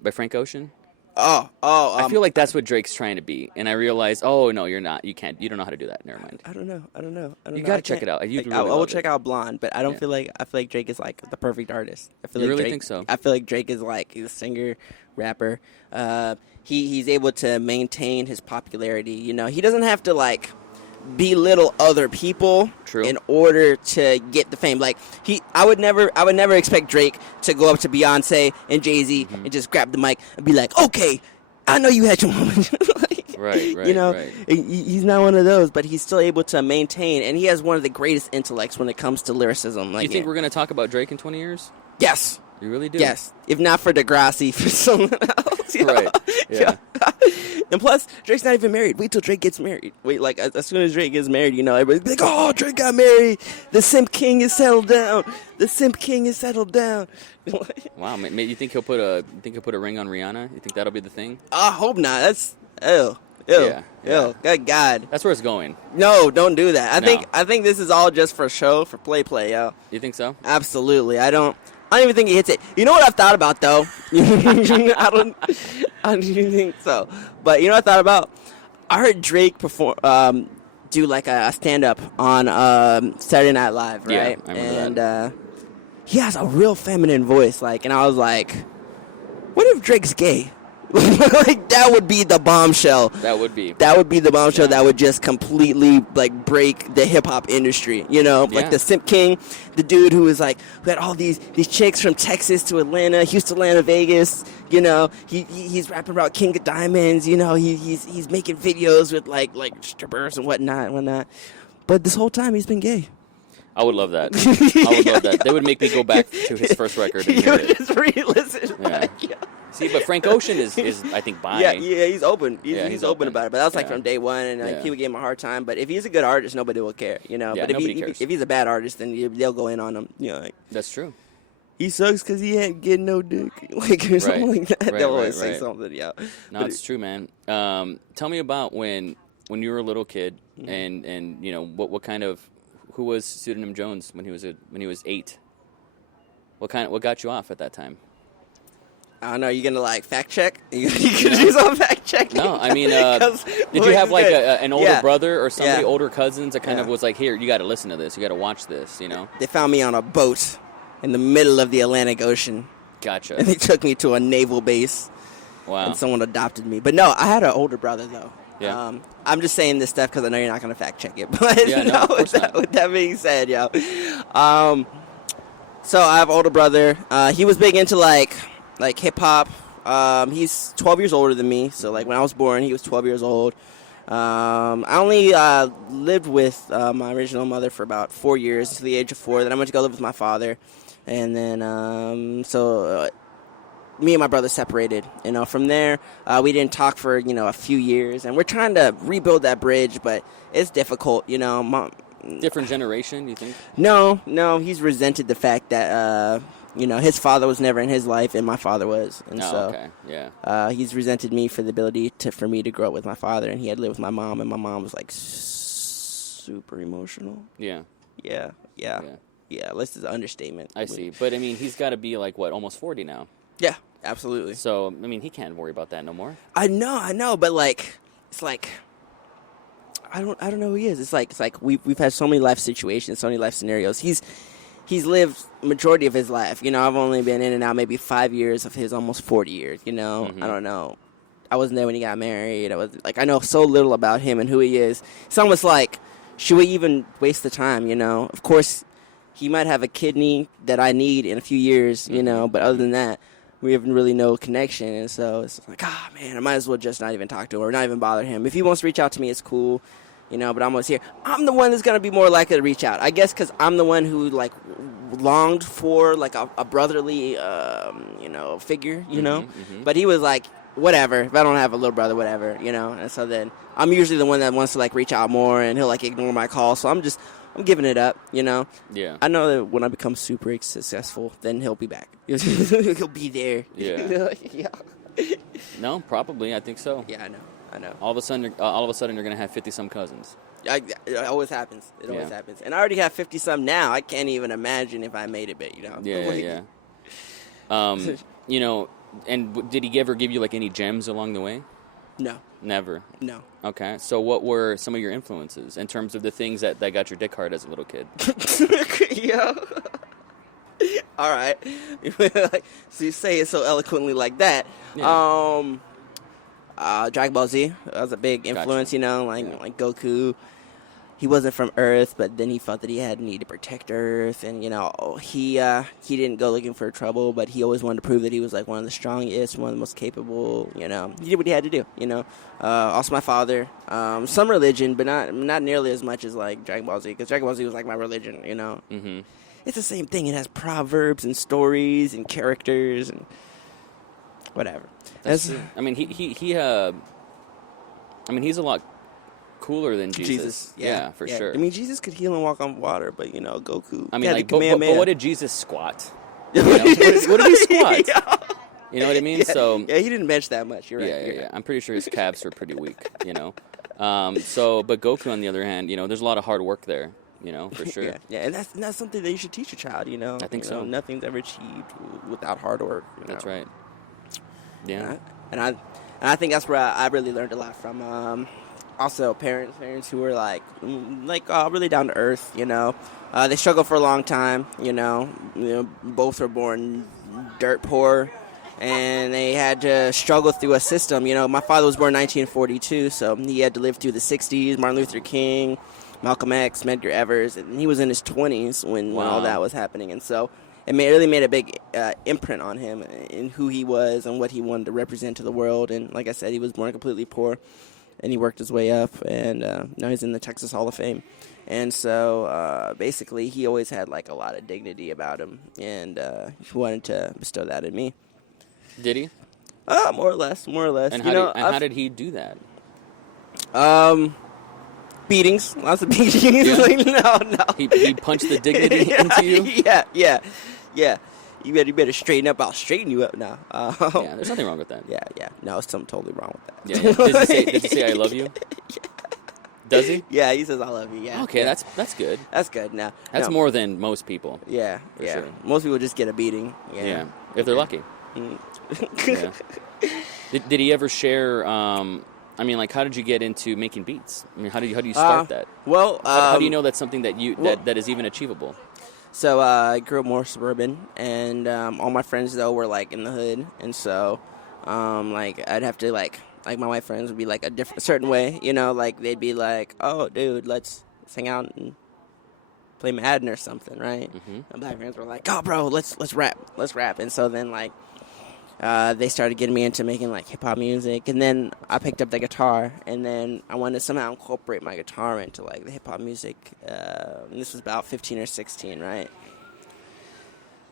By Frank Ocean. I feel like that's what Drake's trying to be, and I realized, oh no, you're not. You can't. You don't know how to do that. Never mind. I don't know. You gotta check it out. I will check out Blonde, but I don't feel like Drake is like the perfect artist. I feel you like really Drake, think so? I feel like Drake is like he's a singer, rapper. He's able to maintain his popularity. You know, he doesn't have to like belittle other people in order to get the fame. Like I would never expect Drake to go up to Beyonce and Jay-Z and just grab the mic and be like, "Okay, I know you had your moment." Right. You know, he's not one of those, but he's still able to maintain, and he has one of the greatest intellects when it comes to lyricism. Like, you think we're gonna talk about Drake in 20 years? Yes. You really do? Yes. If not for Degrassi, for someone else. Right. Yeah. And plus, Drake's not even married. Wait till Drake gets married. Wait, like, as soon as Drake gets married, you know, everybody's like, "Oh, Drake got married. The simp king is settled down. Wow, you think he'll put a ring on Rihanna? You think that'll be the thing? I hope not. That's ew. Good God. That's where it's going. No, don't do that. I think this is all just for show, for play, yo. You think so? Absolutely. I don't even think he hits it. You know what I've thought about, though? I don't even think so. But you know what I thought about? I heard Drake do like a stand-up on Saturday Night Live, right? Yeah, I remember that. He has a real feminine voice, like, and I was like, what if Drake's gay? Like, that would be the bombshell. That would be the bombshell that would just completely, like, break the hip-hop industry, you know? Like, the Simp King, the dude who was, like, who had all these chicks from Texas to Atlanta, Houston, Atlanta, Vegas, you know? He's rapping about King of Diamonds, you know? He's making videos with, like strippers and whatnot. But this whole time, he's been gay. I would love that. I would love that. They would make me go back to his first record and hear it. Just re-listen. Yeah. See, but Frank Ocean is I think bi. Yeah, he's open. He's open about it. But that was like from day one, and like, people gave him a hard time. But if he's a good artist, nobody will care, you know. Yeah, but nobody cares. if he's a bad artist, then they'll go in on him, you know. Like, that's true. he sucks because he ain't getting no dick, like or something like that. They'll always say something, yeah. No, it's true, man. Tell me about when you were a little kid, and you know what kind of who was Pseudonym Jones when he was 8? What got you off at that time? I don't know. You gonna like fact check? You can do some fact checking. No, I mean, did you have like an older brother or somebody, older cousins that kind of was like, here, you got to listen to this, you got to watch this, you know? They found me on a boat in the middle of the Atlantic Ocean. Gotcha. And they took me to a naval base. Wow. And someone adopted me. But no, I had an older brother though. Yeah. I'm just saying this stuff because I know you're not gonna fact check it. But yeah, no, with that being said, yo, so I have an older brother. He was big into like hip hop. He's 12 years older than me, so like when I was born, he was 12 years old. I only lived with my original mother for about 4 years, to the age of 4. Then I went to go live with my father, and then me and my brother separated. You know, from there we didn't talk for a few years, and we're trying to rebuild that bridge, but it's difficult. You know, different generation, you think? No, he's resented the fact that his father was never in his life, and my father was, and he's resented me for the ability for me to grow up with my father, and he had lived with my mom, and my mom was like super emotional. Yeah. This is an understatement. I see, but I mean, he's got to be like what, almost 40 now? Yeah, absolutely. So I mean, he can't worry about that no more. I know, but like, it's like. I don't know who he is. It's like we've had so many life situations, so many life scenarios. He's lived majority of his life. You know, I've only been in and out maybe 5 years of his almost 40 years. You know, I don't know. I wasn't there when he got married. I know so little about him and who he is. It's almost like, should we even waste the time? You know, of course, he might have a kidney that I need in a few years. You know, but other than that, we have really no connection, and so it's like, man, I might as well just not even talk to him or not even bother him. If he wants to reach out to me, it's cool, but I'm almost here. I'm the one that's going to be more likely to reach out, I guess, because I'm the one who, like, longed for, like, a brotherly, figure, But he was like, whatever, if I don't have a little brother, whatever, and so then I'm usually the one that wants to, like, reach out more, and he'll, like, ignore my call, so I'm giving it up, Yeah. I know that when I become super successful, then he'll be back. He'll be there. Yeah. Yeah. No, probably. I think so. Yeah, I know. All of a sudden, you're gonna have 50-some cousins. It always happens. It always happens. And I already have 50-some now. I can't even imagine if I made it, but Yeah. And did he ever give you like any gems along the way? No. Never? No. Okay. So what were some of your influences in terms of the things that got your dick hard as a little kid? Yo. All right. So you say it so eloquently like that. Yeah. Dragon Ball Z was a big influence, Gotcha. like Goku. He wasn't from Earth, but then he felt that he had need to protect Earth, and he didn't go looking for trouble, but he always wanted to prove that he was like one of the strongest, one of the most capable. He did what he had to do. Also my father, some religion, but not nearly as much as like Dragon Ball Z, because Dragon Ball Z was like my religion. Mm-hmm. It's the same thing. It has proverbs and stories and characters and whatever. I mean, he's a lot cooler than Jesus. Yeah, for sure. I mean, Jesus could heal and walk on water, but Goku. I mean, but what did Jesus squat? What did he squat? Yeah. You know what I mean? Yeah. So he didn't bench that much. You're right. Yeah. I'm pretty sure his calves are pretty weak. But Goku, on the other hand, there's a lot of hard work there. For sure. Yeah, and that's something that you should teach a child. I think so. Nothing's ever achieved without hard work. That's right. Yeah. And I think that's where I really learned a lot from. Also, parents who were like really down to earth. They struggled for a long time. Both were born dirt poor, and they had to struggle through a system. My father was born in 1942, so he had to live through the 60s. Martin Luther King, Malcolm X, Medgar Evers, and he was in his 20s when all that was happening, and so it really made a big imprint on him in who he was and what he wanted to represent to the world. And like I said, he was born completely poor, and he worked his way up, and now he's in the Texas Hall of Fame. And so basically, he always had like a lot of dignity about him, and he wanted to bestow that in me. Did he? More or less. And how did he do that? Beatings, lots of beatings. Yeah. No. He punched the dignity into you? Yeah. You better straighten up. I'll straighten you up now. Yeah, there's nothing wrong with that. Yeah. No, it's something totally wrong with that. Yeah. Did he say I love you? Yeah. Does he? Yeah, he says I love you. Yeah. Okay, yeah. that's good. That's good. Now That's more than most people. Yeah. For Yeah. sure. Most people just get a beating. Yeah, if they're lucky. Yeah. Did he ever share? I mean, like, how did you get into making beats? I mean, how do you start that? Well, How do you know that's something that that is even achievable? So I grew up more suburban, and all my friends though were like in the hood, and so like I'd have to like my white friends would be like a certain way, you know, like they'd be like, oh, dude, let's hang out and play Madden or something, right? Mm-hmm. And black friends were like, oh, bro, let's rap, and so then like. They started getting me into making like hip hop music, and then I picked up the guitar, and then I wanted to somehow incorporate my guitar into like the hip hop music. And this was about 15 or 16, right?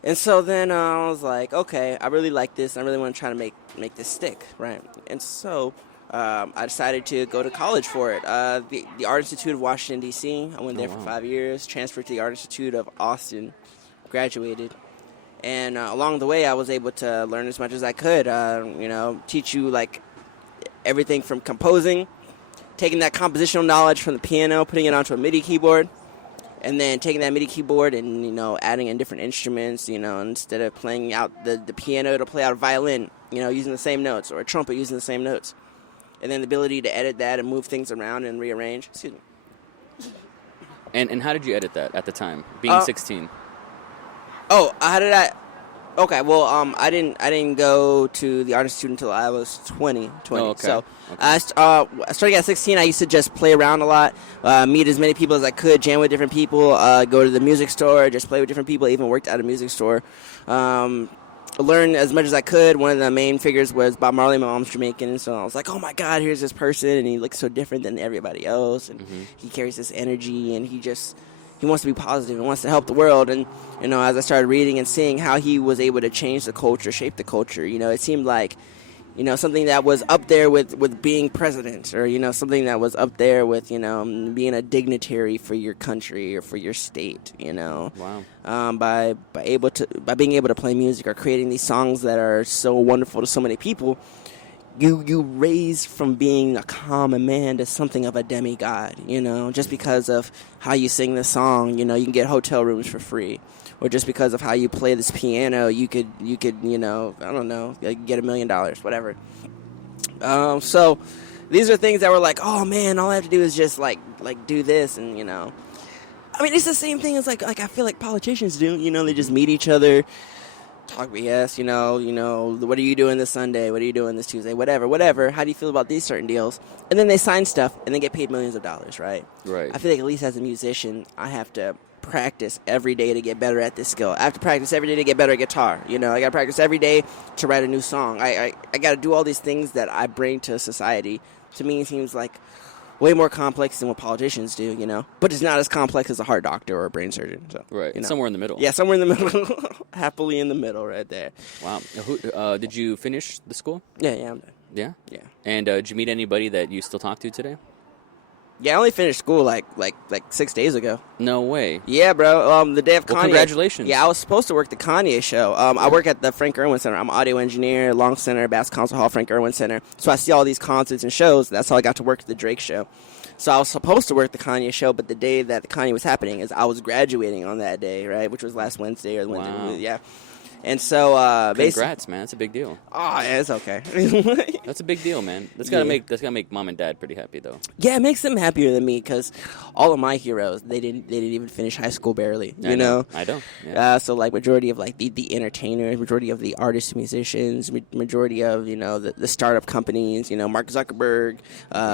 And so then I was like, okay, I really like this. I really want to try to make this stick, right? And so I decided to go to college for it. The Art Institute of Washington D.C. I went there for 5 years. Transferred to the Art Institute of Austin, graduated. And along the way, I was able to learn as much as I could, teach you, like, everything from composing, taking that compositional knowledge from the piano, putting it onto a MIDI keyboard, and then taking that MIDI keyboard and, adding in different instruments, instead of playing out the piano to play out a violin, using the same notes, or a trumpet using the same notes. And then the ability to edit that and move things around and rearrange. Excuse me. And how did you edit that at the time, being 16? Oh, how did I? Okay, well, I didn't go to the Art Institute until I was 20. Oh, okay. So, Okay. starting at 16, I used to just play around a lot, meet as many people as I could, jam with different people, go to the music store, just play with different people. I even worked at a music store. Learn as much as I could. One of the main figures was Bob Marley. My mom's Jamaican, and so I was like, oh my God, here's this person, and he looks so different than everybody else, and he carries this energy, and he wants to be positive and wants to help the world. And, as I started reading and seeing how he was able to change the culture, shape the culture, it seemed like, something that was up there with being president, or, something that was up there with, being a dignitary for your country or for your state, Wow. By being able to play music or creating these songs that are so wonderful to so many people. You raise from being a common man to something of a demigod, just because of how you sing the song, you can get hotel rooms for free. Or just because of how you play this piano, you could I don't know, get $1 million, whatever. So these are things that were like, oh man, all I have to do is just like do this, and I mean, it's the same thing as like I feel like politicians do, they just meet each other, talk BS, what are you doing this Sunday? What are you doing this Tuesday? Whatever. How do you feel about these certain deals? And then they sign stuff and they get paid millions of dollars, right? Right. I feel like at least as a musician, I have to practice every day to get better at this skill. I have to practice every day to get better at guitar. I got to practice every day to write a new song. I got to do all these things that I bring to society. To me, it seems like way more complex than what politicians do, But it's not as complex as a heart doctor or a brain surgeon. So, Right. Somewhere in the middle. Yeah, somewhere in the middle. Happily in the middle right there. Wow. Did you finish the school? Yeah, I'm done. Yeah? Yeah. And did you meet anybody that you still talk to today? Yeah, I only finished school like 6 days ago. No way. Yeah, bro. The day of Kanye. Well, congratulations. Yeah, I was supposed to work the Kanye show. I work at the Frank Irwin Center. I'm an audio engineer, Long Center, Bass Concert Hall, Frank Irwin Center. So I see all these concerts and shows. That's how I got to work the Drake show. So I was supposed to work the Kanye show, but the day that the Kanye was happening is I was graduating on that day, right, which was last Wednesday or the Wednesday. Wow. Yeah. And so congrats, man. That's a big deal. Oh, yeah, it's okay. That's a big deal, man. That's gotta make mom and dad pretty happy, though. Yeah, it makes them happier than me because all of my heroes they didn't even finish high school barely. I know. Yeah. So like majority of like the entertainers, majority of the artists, musicians, majority of the startup companies. Mark Zuckerberg,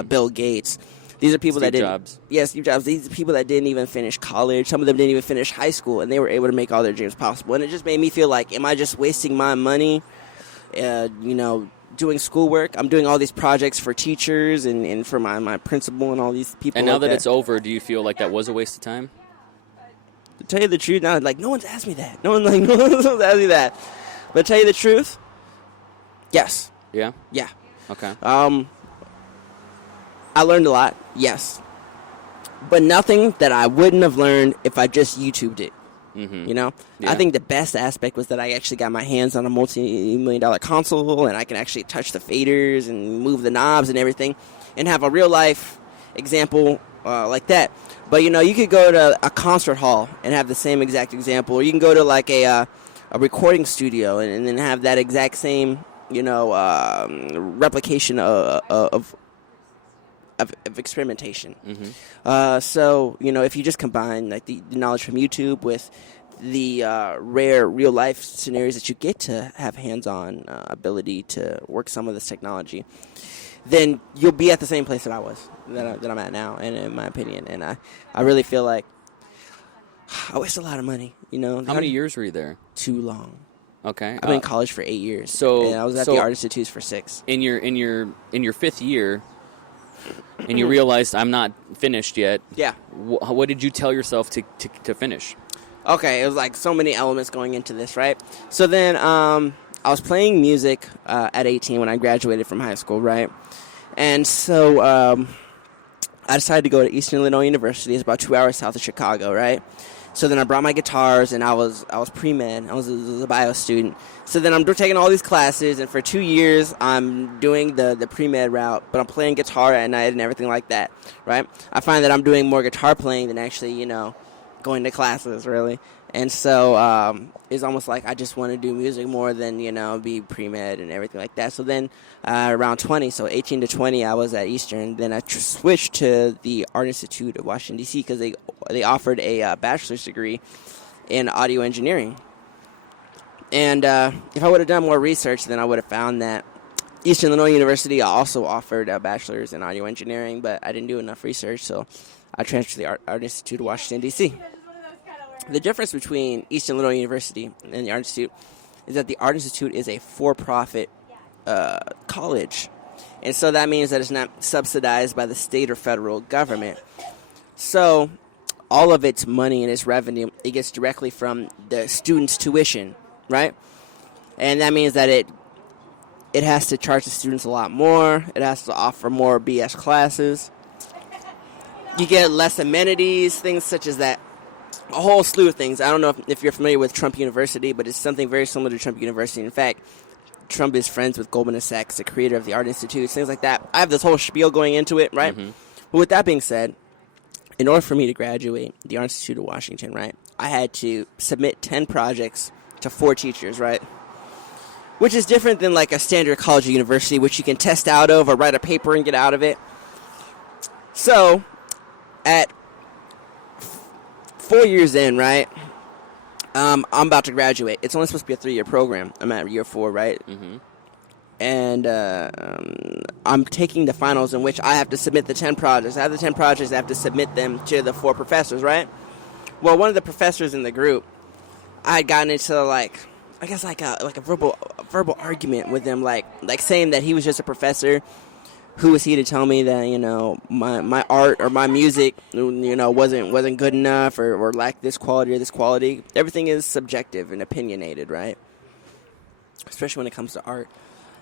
Bill Gates. These are people Steve that didn't. Jobs. Yeah, Steve Jobs. These are people that didn't even finish college. Some of them didn't even finish high school, and they were able to make all their dreams possible. And it just made me feel like, am I just wasting my money, doing schoolwork? I'm doing all these projects for teachers and for my principal and all these people. And now like that it's over, do you feel like that was a waste of time? To tell you the truth, now like no one's asked me that. No one's asked me that. But to tell you the truth, yes. Yeah. Yeah. Okay. I learned a lot, yes. But nothing that I wouldn't have learned if I just YouTubed it. Mm-hmm. You know, Yeah. I think the best aspect was that I actually got my hands on a multi-million-dollar console, and I can actually touch the faders and move the knobs and everything, and have a real life example like that. But you know, you could go to a concert hall and have the same exact example, or you can go to like a recording studio and then have that exact same, you know, replication of experimentation. Mm-hmm. So, you know, if you just combine like the knowledge from YouTube with the rare real life scenarios that you get to have hands-on ability to work some of this technology, then you'll be at the same place that I was, that I'm at now, and in my opinion. And I really feel like I waste a lot of money, you know. How many years were you there? Too long. Okay. I've been in college for 8 years. So and I was at the Art Institute for 6. In your fifth year, and you realized I'm not finished yet. Yeah. What did you tell yourself to finish? Okay, it was like so many elements going into this, right? So then I was playing music at 18 when I graduated from high school, right? And so I decided to go to Eastern Illinois University. It's about 2 hours south of Chicago, right? So then I brought my guitars, and I was pre-med. I was a bio student. So then I'm taking all these classes, and for 2 years I'm doing the pre-med route, but I'm playing guitar at night and everything like that, right? I find that I'm doing more guitar playing than actually, you know, going to classes, really. And so it's almost like I just want to do music more than, you know, be pre-med and everything like that. So then around 20, so 18 to 20, I was at Eastern. Then I switched to the Art Institute of Washington, D.C. because they offered a bachelor's degree in audio engineering. And if I would have done more research, then I would have found that Eastern Illinois University also offered a bachelor's in audio engineering, but I didn't do enough research, so I transferred to the Art Institute of Washington, D.C. The difference between Eastern Illinois University and the Art Institute is that the Art Institute is a for-profit college. And so that means that it's not subsidized by the state or federal government. So all of its money and its revenue, it gets directly from the students' tuition, right? And that means that it has to charge the students a lot more. It has to offer more BS classes. You get less amenities, things such as that. A whole slew of things. I don't know if you're familiar with Trump University, but it's something very similar to Trump University. In fact, Trump is friends with Goldman Sachs, the creator of the Art Institute, things like that. I have this whole spiel going into it, right? Mm-hmm. But with that being said, in order for me to graduate the Art Institute of Washington, right, I had to submit 10 projects to 4 teachers, right? Which is different than like a standard college or university, which you can test out of or write a paper and get out of it. So, at 4 years in, right, I'm about to graduate. It's only supposed to be a 3-year program. I'm at year 4, right? Mm-hmm. And I'm taking the finals in which I have to submit the 10 projects. I have the 10 projects. I have to submit them to the 4 professors, right? Well, one of the professors in the group, I had gotten into like a verbal argument with him, like saying that he was just a professor. Who was he to tell me that, you know, my art or my music, you know, wasn't good enough or lacked this quality or this quality? Everything is subjective and opinionated, right? Especially when it comes to art.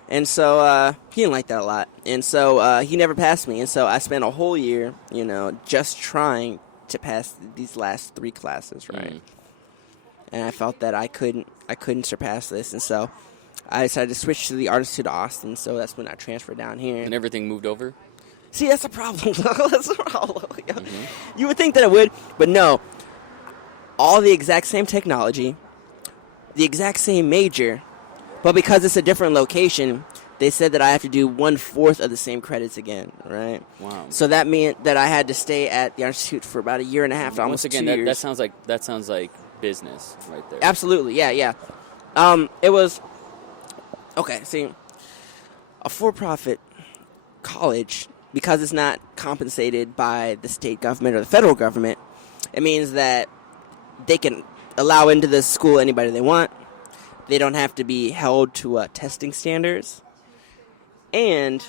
And so he didn't like that a lot. And so he never passed me. And so I spent a whole year, you know, just trying to pass these last 3 classes, right? And I felt that I couldn't surpass this. And so I decided to switch to the Art Institute of Austin, so that's when I transferred down here. And everything moved over? See, that's a problem. That's a problem. Mm-hmm. You would think that it would, but no. All the exact same technology, the exact same major, but because it's a different location, they said that I have to do 1/4 of the same credits again, right? Wow. So that meant that I had to stay at the Art Institute for about a year and a half, almost 2 years. That sounds like business right there. Absolutely, yeah. It was... Okay, see, a for-profit college, because it's not compensated by the state government or the federal government, it means that they can allow into the school anybody they want. They don't have to be held to testing standards, and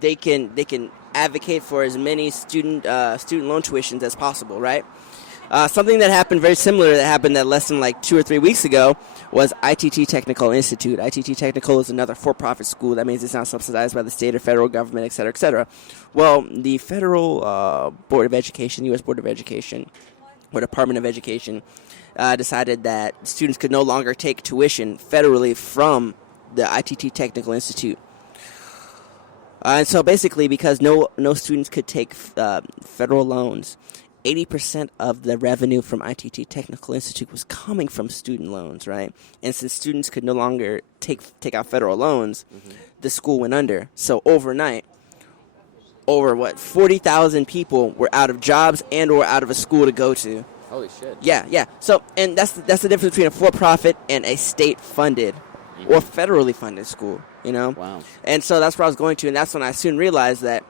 they can advocate for as many student loan tuitions as possible, right? Something that happened very similar that happened that less than like 2 or 3 weeks ago was ITT Technical Institute. ITT Technical is another for-profit school. That means it's not subsidized by the state or federal government, et cetera, et cetera. Well, the federal Board of Education, U.S. Board of Education, or Department of Education, decided that students could no longer take tuition federally from the ITT Technical Institute. And so basically, because no students could take federal loans, 80% of the revenue from ITT Technical Institute was coming from student loans, right? And since students could no longer take out federal loans, the school went under. So overnight, over 40,000 people were out of jobs and or out of a school to go to. Holy shit. Yeah. So, and that's the difference between a for-profit and a state-funded or federally funded school, you know? Wow. And so that's where I was going to, and that's when I soon realized that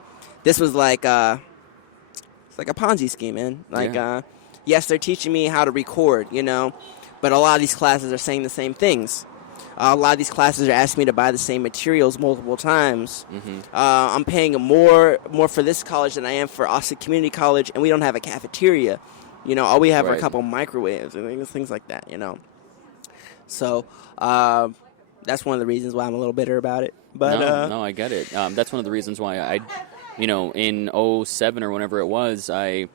this was like it's like a Ponzi scheme, man. Like, yes, they're teaching me how to record, you know, but a lot of these classes are saying the same things. A lot of these classes are asking me to buy the same materials multiple times. I'm paying more for this college than I am for Austin Community College, and we don't have a cafeteria. You know, all we have are a couple microwaves and things like that, you know. So that's one of the reasons why I'm a little bitter about it. But no, I get it. That's one of the reasons why in 07 or whenever it was, I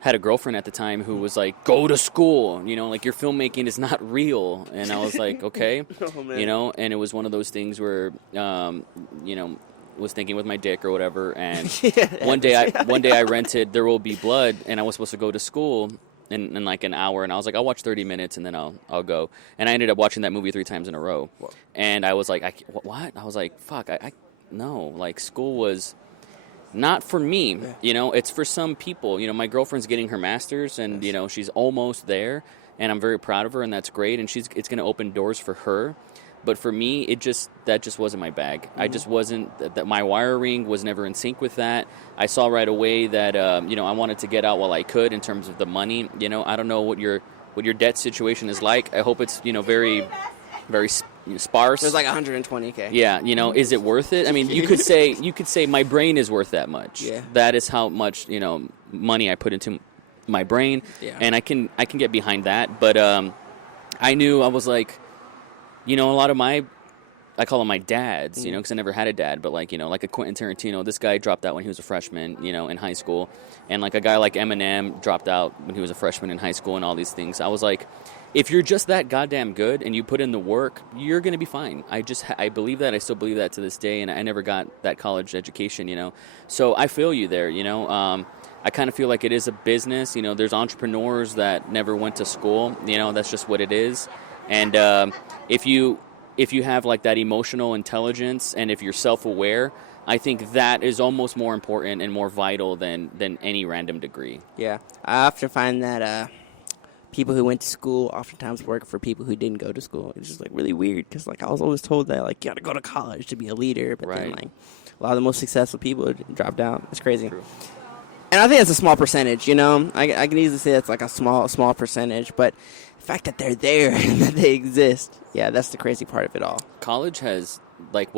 had a girlfriend at the time who was like, go to school, you know, like your filmmaking is not real. And I was like, okay, you know, and it was one of those things where, you know, was thinking with my dick or whatever. And one day I rented There Will Be Blood, and I was supposed to go to school in like an hour, and I was like, I'll watch 30 minutes and then I'll go. And I ended up watching that movie 3 times in a row. Whoa. And I was like, what? I was like, fuck, I no, like school was not for me, you know, it's for some people. You know, my girlfriend's getting her master's, and, you know, she's almost there, and I'm very proud of her, and that's great, and it's going to open doors for her. But for me, that just wasn't my bag. I just wasn't, that my wiring was never in sync with that. I saw right away that, you know, I wanted to get out while I could in terms of the money. You know, I don't know what your debt situation is like. I hope it's, you know, very, very sparse. There's like 120K. Yeah, you know, is it worth it? I mean, you could say my brain is worth that much. Yeah. That is how much, you know, money I put into my brain. Yeah. And I can get behind that. But I knew, I was like, you know, a lot of I call them my dads, you know, because I never had a dad, but like, you know, like a Quentin Tarantino, this guy dropped out when he was a freshman, you know, in high school. And like a guy like Eminem dropped out when he was a freshman in high school and all these things. I was like, if you're just that goddamn good and you put in the work, you're going to be fine. I believe that. I still believe that to this day, and I never got that college education, you know. So I feel you there, you know. I kind of feel like it is a business. You know, there's entrepreneurs that never went to school. You know, that's just what it is. And if you have like that emotional intelligence, and if you're self-aware, I think that is almost more important and more vital than any random degree. Yeah, I often find that people who went to school oftentimes work for people who didn't go to school. It's just like really weird, because like I was always told that like you got to go to college to be a leader, but then like a lot of the most successful people dropped out. It's crazy. True. And I think it's a small percentage, you know. I can easily say it's like a small percentage, but the fact that they're there and that they exist, yeah, that's the crazy part of it all. College has like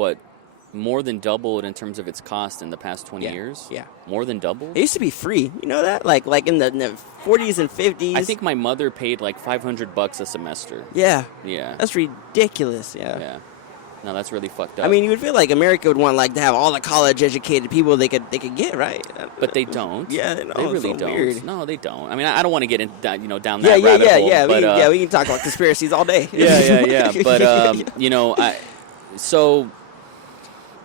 more than doubled in terms of its cost in the past 20 years. Yeah. More than doubled? It used to be free. You know that? Like in the 40s and 50s. I think my mother paid like $500 a semester. Yeah. Yeah. That's ridiculous. Yeah. Yeah. No, that's really fucked up. I mean, you would feel like America would want like to have all the college educated people they could get, right? But they don't. Yeah, they really don't. Weird. No, they don't. I mean, I don't want to get in, down that rabbit hole. Yeah, we can talk about conspiracies all day. Yeah. But you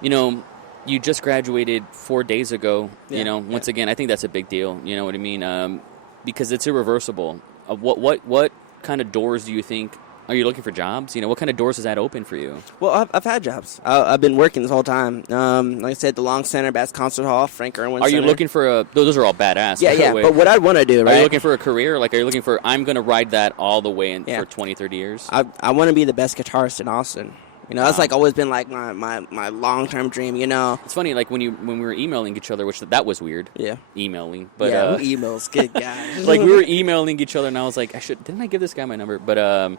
know, you just graduated 4 days ago. Yeah, you know, once again, I think that's a big deal. You know what I mean? Because it's irreversible. What kind of doors do you think? Are you looking for jobs? You know, what kind of doors does that open for you? Well, I've had jobs. I've been working this whole time. Like I said, the Long Center, Bass Concert Hall, Frank Irwin Are Center. you looking for those are all badass. Yeah. But what I'd want to do, right? Are you looking for a career? Like, are you looking for, I'm going to ride that all the way for 20, 30 years? I want to be the best guitarist in Austin. You know, that's like always been like my long-term dream, you know. It's funny, like when we were emailing each other, which that was weird. Yeah. Emailing. But who emails? Good God. Like we were emailing each other, and I was like, didn't I give this guy my number? But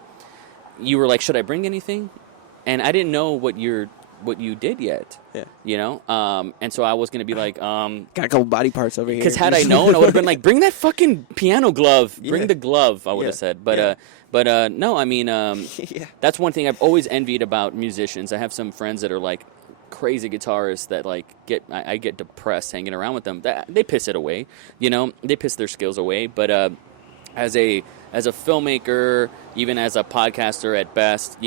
you were like, should I bring anything? And I didn't know what you did yet. Yeah. You know? And so I was going to be like, got a couple body parts over here. Because had I known, I would have been like, bring that fucking piano glove. Bring the glove, I would have said. But no, I mean, that's one thing I've always envied about musicians. I have some friends that are like crazy guitarists that like I get depressed hanging around with them. They piss it away, you know. They piss their skills away. But as a filmmaker, even as a podcaster at best,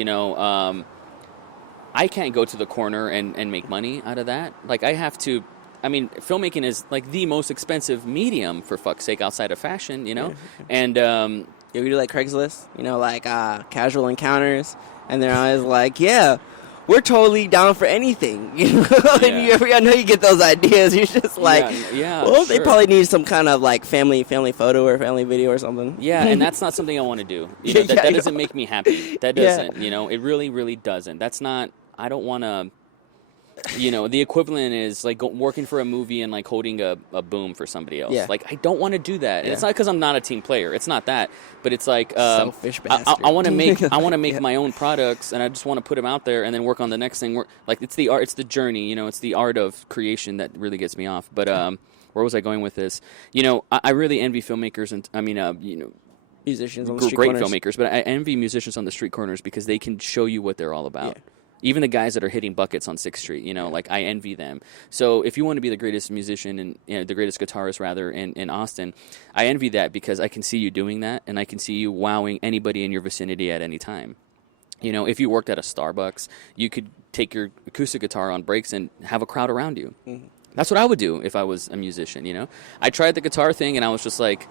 I can't go to the corner and make money out of that. Like, I have to. I mean, filmmaking is like the most expensive medium, for fuck's sake, outside of fashion, And yeah, we do like Craigslist, like casual encounters, and they're always like, yeah, we're totally down for anything. And I know you get those ideas. You're just like, well, they probably need some kind of like family photo or family video or something. Yeah, and that's not something I want to do. That doesn't make me happy. That doesn't, it really, really doesn't. That's not, I don't want to. The equivalent is like working for a movie and like holding a boom for somebody else. Yeah. Like, I don't want to do that. And it's not because I'm not a team player. It's not that. But it's like selfish bastard. I want to make my own products, and I just want to put them out there and then work on the next thing. Like, it's the art, it's the journey. It's the art of creation that really gets me off. But where was I going with this? I really envy filmmakers and musicians on the street great corners. Filmmakers, but I envy musicians on the street corners because they can show you what they're all about. Yeah. Even the guys that are hitting buckets on 6th Street, like, I envy them. So if you want to be the greatest musician and the greatest guitarist, rather, in Austin, I envy that because I can see you doing that, and I can see you wowing anybody in your vicinity at any time. If you worked at a Starbucks, you could take your acoustic guitar on breaks and have a crowd around you. Mm-hmm. That's what I would do if I was a musician, I tried the guitar thing, and I was just like,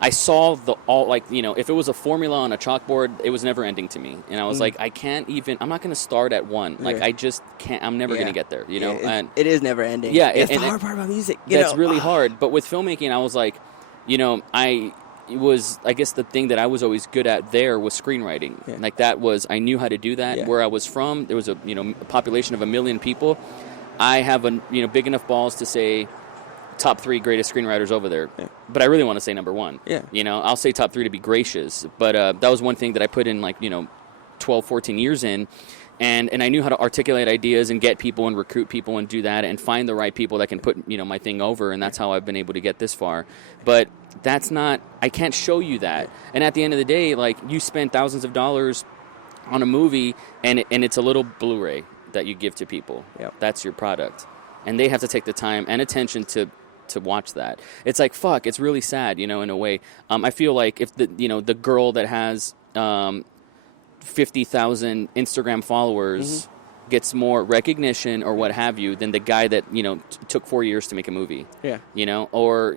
I saw if it was a formula on a chalkboard, it was never ending to me. And I was like, I'm not going to start at one. Like, I just can't, I'm never going to get there, and it is never ending. Yeah. It's the hard part about music. That's really hard. But with filmmaking, I was like, I guess the thing that I was always good at there was screenwriting. Yeah. Like, I knew how to do that. Yeah. Where I was from, there was a population of 1 million people. I have big enough balls to say, top 3 greatest screenwriters over there, but I really want to say number 1. I'll say top 3 to be gracious, but that was one thing that I put in 12, 14 years in, and I knew how to articulate ideas and get people and recruit people and do that and find the right people that can put my thing over, and that's how I've been able to get this far. But that's not, I can't show you that. And at the end of the day, like, you spend thousands of dollars on a movie, and it's a little Blu-ray that you give to people. That's your product, and they have to take the time and attention to watch that. It's like, fuck, it's really sad, in a way. I feel like if the girl that has 50,000 Instagram followers gets more recognition or what have you than the guy that, took 4 years to make a movie. Yeah. Or,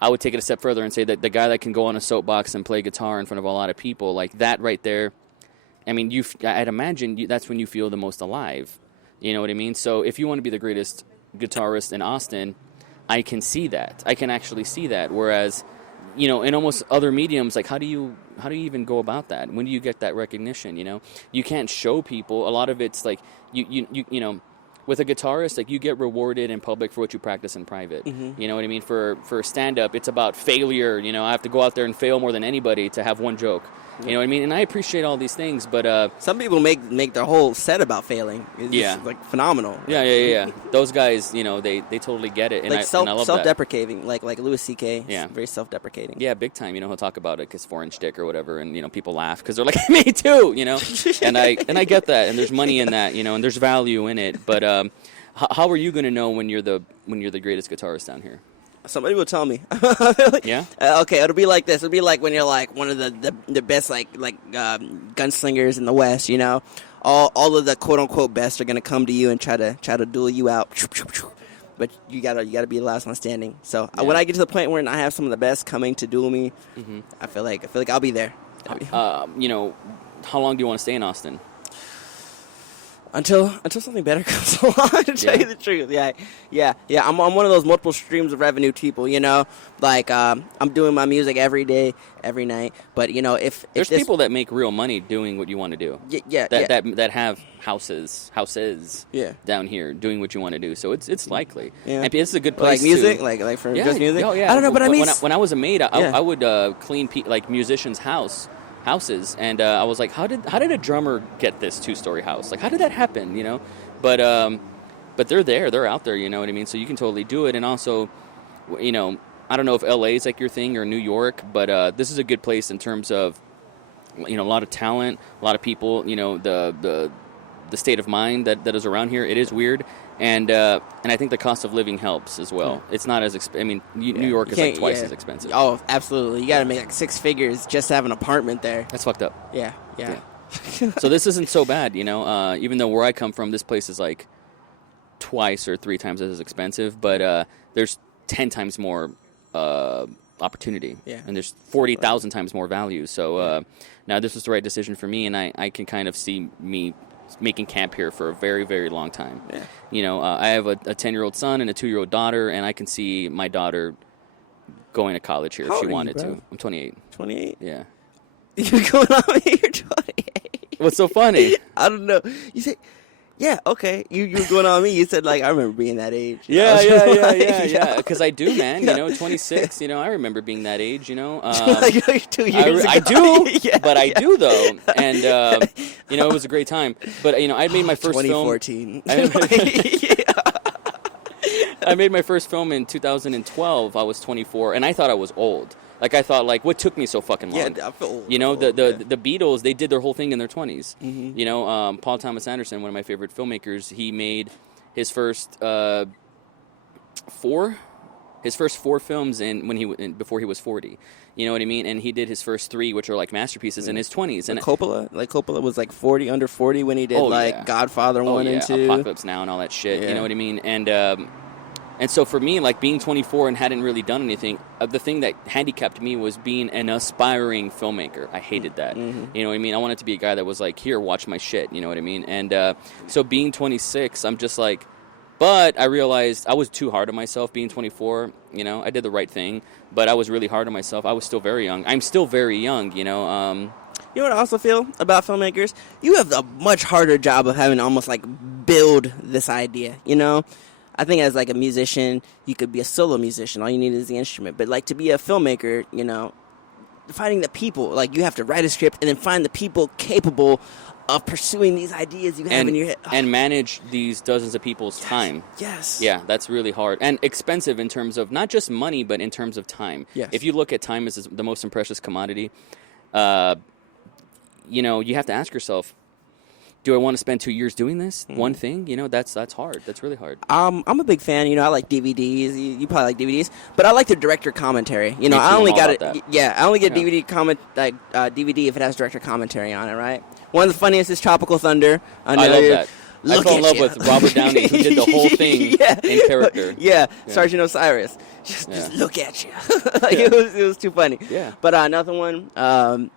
I would take it a step further and say that the guy that can go on a soapbox and play guitar in front of a lot of people, like that right there, I mean, I'd imagine that's when you feel the most alive. You know what I mean? So if you want to be the greatest guitarist in Austin, I can see that. I can actually see that. Whereas, in almost other mediums, like, how do you even go about that? When do you get that recognition? You can't show people. A lot of it's like you with a guitarist, like, you get rewarded in public for what you practice in private. You know what I mean? For stand up, it's about failure. I have to go out there and fail more than anybody to have one joke. You know what I mean? And I appreciate all these things, but some people make their whole set about failing. It's just, like, phenomenal. Yeah. Those guys, they totally get it, and like I love self-deprecating, that. like Louis C.K. Yeah, very self-deprecating. Yeah, big time. He'll talk about it because foreign shtick or whatever, and people laugh because they're like, me too. And I get that, and there's money in that, and there's value in it. But how are you going to know when you're the greatest guitarist down here? Somebody will tell me. Yeah. Okay, it'll be like this. It'll be like when you're like one of the best like gunslingers in the West. All of the quote unquote best are gonna come to you and try to duel you out. But you gotta be the last one standing. So when I get to the point where I have some of the best coming to duel me, I feel like I'll be there. How long do you want to stay in Austin? Until something better comes along, to tell you the truth. Yeah. I'm one of those multiple streams of revenue people, Like, I'm doing my music every day, every night. But, if there's people that make real money doing what you want to do. That have houses down here doing what you want to do. So it's likely. Yeah. And it's a good place. Like music? Like for just music? Oh, yeah. I don't know, but I mean... When I was a maid, I would clean, musicians' houses, and I was like, how did a drummer get this 2-story house? Like, how did that happen? But they're out there, you know what I mean? So you can totally do it. And also, I don't know if LA is like your thing or New York, but this is a good place in terms of, a lot of talent, a lot of people, the state of mind that is around here. It is weird. And I think the cost of living helps as well. It's not as New York is like twice as expensive. Oh, absolutely. You got to make like 6 figures just to have an apartment there. That's fucked up. Yeah. So this isn't so bad, even though where I come from, this place is like twice or 3 times as expensive, but there's 10 times more opportunity. Yeah. And there's 40,000 times more value. So now this was the right decision for me, and I can kind of see me making camp here for a very, very long time. Yeah. I have a 10-year-old son and a 2-year-old daughter, and I can see my daughter going to college here if she wanted to. I'm 28. 28? Yeah. You're going on me? You're 28. What's so funny? I don't know. You said, yeah, okay. You were going on me. You said, like, I remember being that age. Yeah. Because I do, man. 26. I remember being that age. Like 2 years ago. I do, Yeah, but I do though, and it was a great time. But I made my first 2014. I made my first film in 2012. I was 24, and I thought I was old. Like, I thought, like, what took me so fucking long? Yeah, I feel old. The Beatles, they did their whole thing in their 20s. Mm-hmm. Paul Thomas Anderson, one of my favorite filmmakers, he made his first four films before he was 40. You know what I mean? And he did his first 3, which are like masterpieces, in his 20s. And Coppola was like 40, under 40 when he did Godfather 1 and 2. Apocalypse Now and all that shit. Yeah. You know what I mean? And so for me, like, being 24 and hadn't really done anything, the thing that handicapped me was being an aspiring filmmaker. I hated that. Mm-hmm. You know what I mean? I wanted to be a guy that was like, here, watch my shit. You know what I mean? And so being 26, I'm just like, but I realized I was too hard on myself being 24. I did the right thing, but I was really hard on myself. I was still very young. I'm still very young, You know what I also feel about filmmakers? You have a much harder job of having to almost like build this idea, I think as like a musician, you could be a solo musician. All you need is the instrument. But like to be a filmmaker, finding the people, like you have to write a script and then find the people capable of pursuing these ideas you have in your head. And manage these dozens of people's time. Yes. Yeah, that's really hard. And expensive in terms of not just money, but in terms of time. Yes. If you look at time as the most precious commodity, you have to ask yourself, do I want to spend 2 years doing this one thing? That's hard. That's really hard. I'm a big fan. I like DVDs. You probably like DVDs, but I like the director commentary. Me too, I only I'm all got about it. that. Yeah, I only get DVD if it has director commentary on it. Right. One of the funniest is Tropical Thunder. I love that. I fell in love with Robert Downey, who did the whole thing in character. Yeah, Sergeant Osiris. Just look at you. It was too funny. Yeah. But another one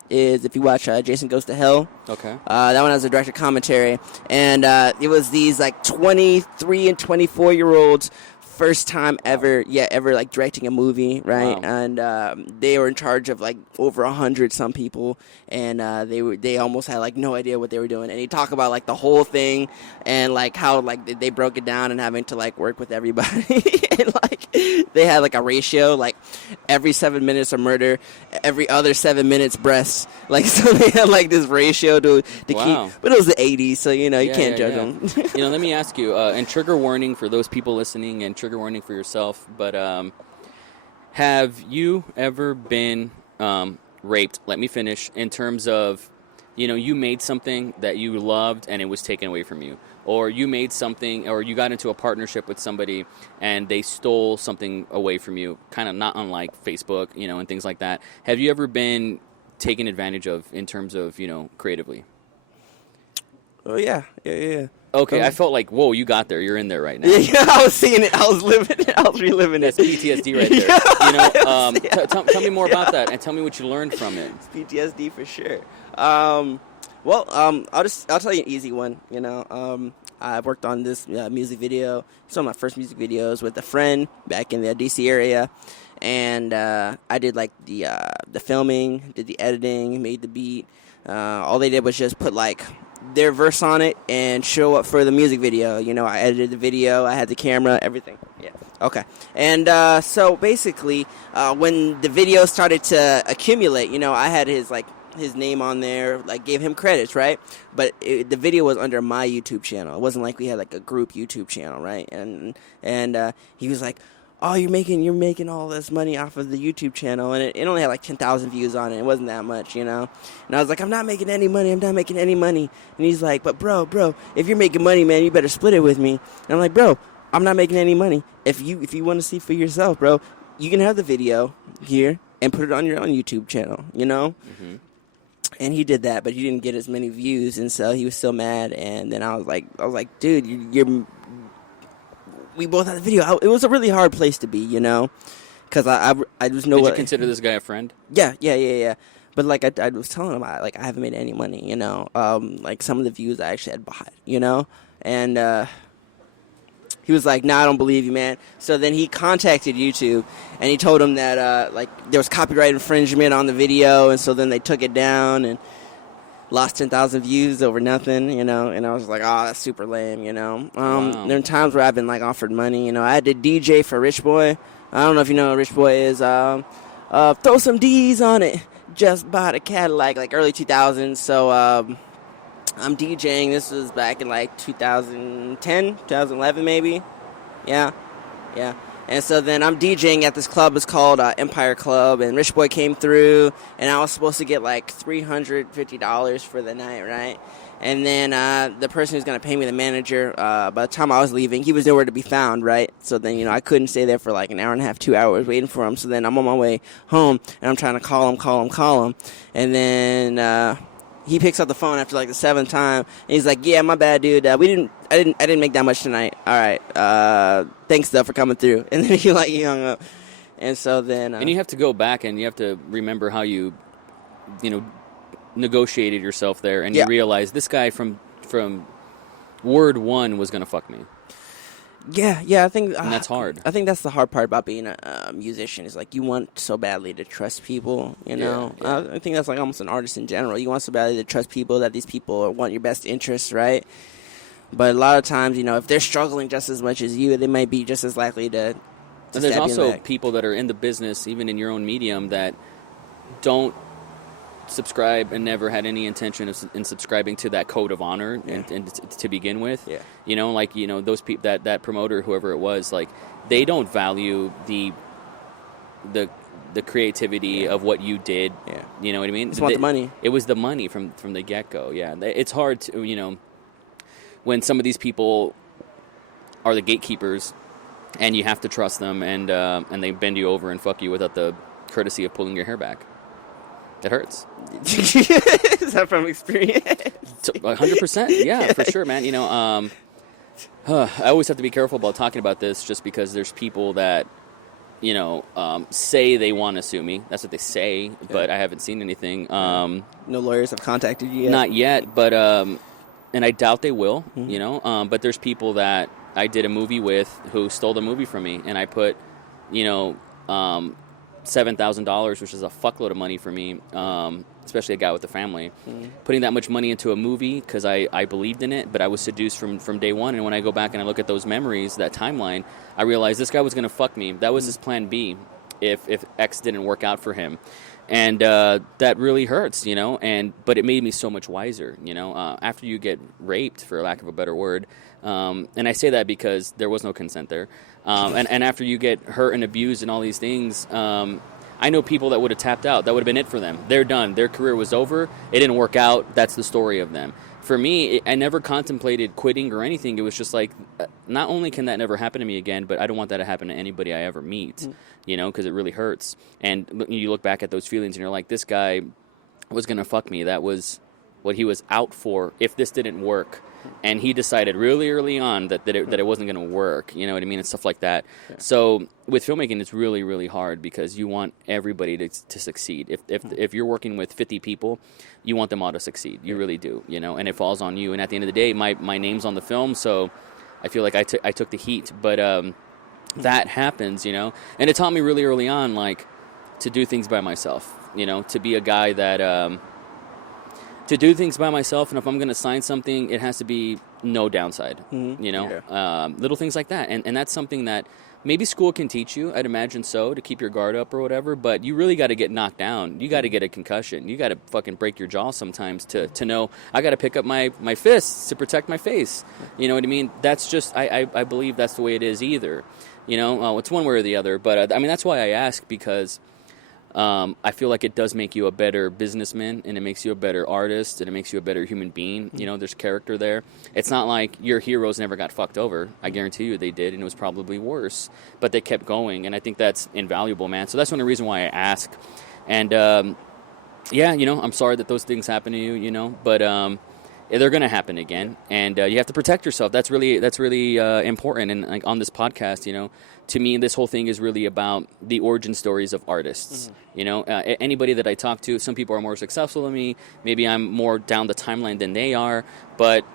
is if you watch Jason Goes to Hell. Okay. That one has a director commentary. And it was these like 23 and 24-year-olds first time ever like directing a movie, right? Wow. And they were in charge of like over 100 some people, and they almost had like no idea what they were doing. And he talked about like the whole thing and like how like they broke it down and having to like work with everybody. And like they had like a ratio, like every 7 minutes of murder, every other 7 minutes breasts. Like so they had like this ratio to keep. But it was the 80s, so you can't judge them. Let me ask you, and trigger warning for those people listening, and trigger warning for yourself, but have you ever been raped? Let me finish. In terms of, you made something that you loved and it was taken away from you, or you made something, or you got into a partnership with somebody and they stole something away from you, kind of not unlike Facebook, and things like that. Have you ever been taken advantage of in terms of, creatively? Oh yeah. Okay, I felt like, whoa, you got there. You're in there right now. Yeah, I was seeing it. I was living it. I was reliving it. That's PTSD right there. Tell me more about that, and tell me what you learned from it. It's PTSD for sure. I'll tell you an easy one. I worked on this music video. It's one of my first music videos with a friend back in the DC area, and I did like the filming, did the editing, made the beat. All they did was just put like their verse on it and show up for the music video. I edited the video, I had the camera, everything. Yeah. Okay. And so basically, when the video started to accumulate, I had his name on there, like gave him credits, right? But the video was under my YouTube channel. It wasn't like we had like a group YouTube channel, right? And he was like, oh, you're making all this money off of the YouTube channel, and it only had like 10,000 views on it. It wasn't that much, you know. And I was like, I'm not making any money. And he's like, but bro, if you're making money, man, you better split it with me. And I'm like, bro, I'm not making any money. If you want to see for yourself, bro, you can have the video here and put it on your own YouTube channel, you know. Mm-hmm. And he did that, but he didn't get as many views, and so he was still mad. And then I was like, dude, we both had the video. It was a really hard place to be, you know, because I just know. Did you consider this guy a friend? Yeah. But like I was telling him, I haven't made any money, you know. Like some of the views I actually had bought, you know, and he was like, "Nah, I don't believe you, man." So then he contacted YouTube, and he told them that like there was copyright infringement on the video, and so then they took it down and lost 10,000 views over nothing, you know. And I was like, "Oh, that's super lame," you know. Wow. There are times where I've been like offered money, you know. I had to DJ for Rich Boy. I don't know if you know what Rich Boy is. Throw some D's on it. Just bought a Cadillac, like early 2000s. So I'm DJing. This was back in like 2010, 2011 maybe. Yeah. And so then I'm DJing at this club. It's called Empire Club. And Rich Boy came through, and I was supposed to get like $350 for the night, right? And then the person who's going to pay me, the manager, by the time I was leaving, he was nowhere to be found, right? So then, you know, I couldn't stay there for like an hour and a half, 2 hours waiting for him. So then I'm on my way home, and I'm trying to call him. And then he picks up the phone after like the seventh time, and he's like, "Yeah, my bad, dude. I didn't make that much tonight. All right. Thanks though for coming through." And then he hung up. And so then and you have to go back and you have to remember how you negotiated yourself there, and you realize this guy from word one was gonna fuck me. Yeah, I think and that's hard. I think that's the hard part about being a musician is like you want so badly to trust people, you know. Yeah. I think that's like almost an artist in general. You want so badly to trust people that these people want your best interests, right? But a lot of times, you know, if they're struggling just as much as you, they might be just as likely to and there's stab you in the also back. people that are in the business, even in your own medium, that don't subscribe and never had any intention of in subscribing to that code of honor and to begin with. Yeah. You know, like, you know, those people, that promoter, whoever it was, like, they don't value the creativity of what you did. Yeah. You know what I mean? Just want the money. It was the money from the get-go. Yeah. It's hard to, you know, when some of these people are the gatekeepers and you have to trust them, and they bend you over and fuck you without the courtesy of pulling your hair back. It hurts. Is that from experience? 100%. Yeah, for sure, man. You know, I always have to be careful about talking about this just because there's people that, you know, say they want to sue me. That's what they say, but I haven't seen anything. No lawyers have contacted you yet? Not yet, but, and I doubt they will, you know, but there's people that I did a movie with who stole the movie from me, and I put, you know, $7,000, which is a fuckload of money for me, especially a guy with a family. Putting that much money into a movie because I believed in it, but I was seduced from day one. And when I go back and I look at those memories, that timeline, I realized this guy was going to fuck me. That was his plan B if X didn't work out for him. And that really hurts, you know, but it made me so much wiser, you know, after you get raped, for lack of a better word. And I say that because there was no consent there. And after you get hurt and abused and all these things, I know people that would have tapped out. That would have been it for them. They're done. Their career was over. It didn't work out. That's the story of them. For me, I never contemplated quitting or anything. It was just like, not only can that never happen to me again, but I don't want that to happen to anybody I ever meet, you know, because it really hurts. And you look back at those feelings and you're like, this guy was going to fuck me. That was what he was out for if this didn't work. And he decided really early on that it wasn't going to work, you know what I mean, and stuff like that. Yeah. So with filmmaking, it's really, really hard because you want everybody to succeed. If you're working with 50 people, you want them all to succeed. You really do, you know, and it falls on you. And at the end of the day, my name's on the film, so I feel like I took the heat. But that happens, you know, and it taught me really early on, like, to do things by myself, you know, to be a guy that... to do things by myself, and if I'm going to sign something, it has to be no downside, you know, little things like that. And that's something that maybe school can teach you, I'd imagine so, to keep your guard up or whatever, but you really got to get knocked down. You got to get a concussion. You got to fucking break your jaw sometimes to know, I got to pick up my fists to protect my face. You know what I mean? That's just, I believe that's the way it is either. You know, it's one way or the other. But I mean, that's why I ask, because I feel like it does make you a better businessman, and it makes you a better artist, and it makes you a better human being. You know, there's character there. It's not like your heroes never got fucked over. I guarantee you they did, and it was probably worse. But they kept going, and I think that's invaluable, man. So that's one reason why I ask. And yeah, you know, I'm sorry that those things happen to you, you know, but they're going to happen again, and you have to protect yourself. That's really important. And like on this podcast, you know, to me, this whole thing is really about the origin stories of artists. You know, anybody that I talk to, some people are more successful than me. Maybe I'm more down the timeline than they are, but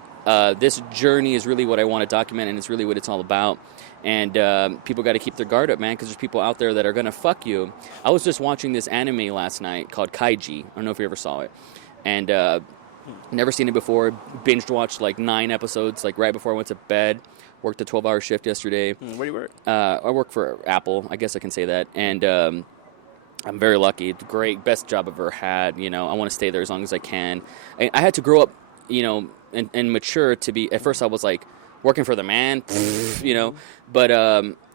this journey is really what I want to document, and it's really what it's all about. And people got to keep their guard up, man, because there's people out there that are going to fuck you. I was just watching this anime last night called Kaiji. I don't know if you ever saw it. And never seen it before. Binged watched like 9 episodes, like right before I went to bed. Worked a 12-hour shift yesterday. Where do you work? I work for Apple. I guess I can say that. And I'm very lucky. Great. Best job I've ever had. You know, I want to stay there as long as I can. I had to grow up, you know, and mature to be... At first I was like, working for the man, you know. But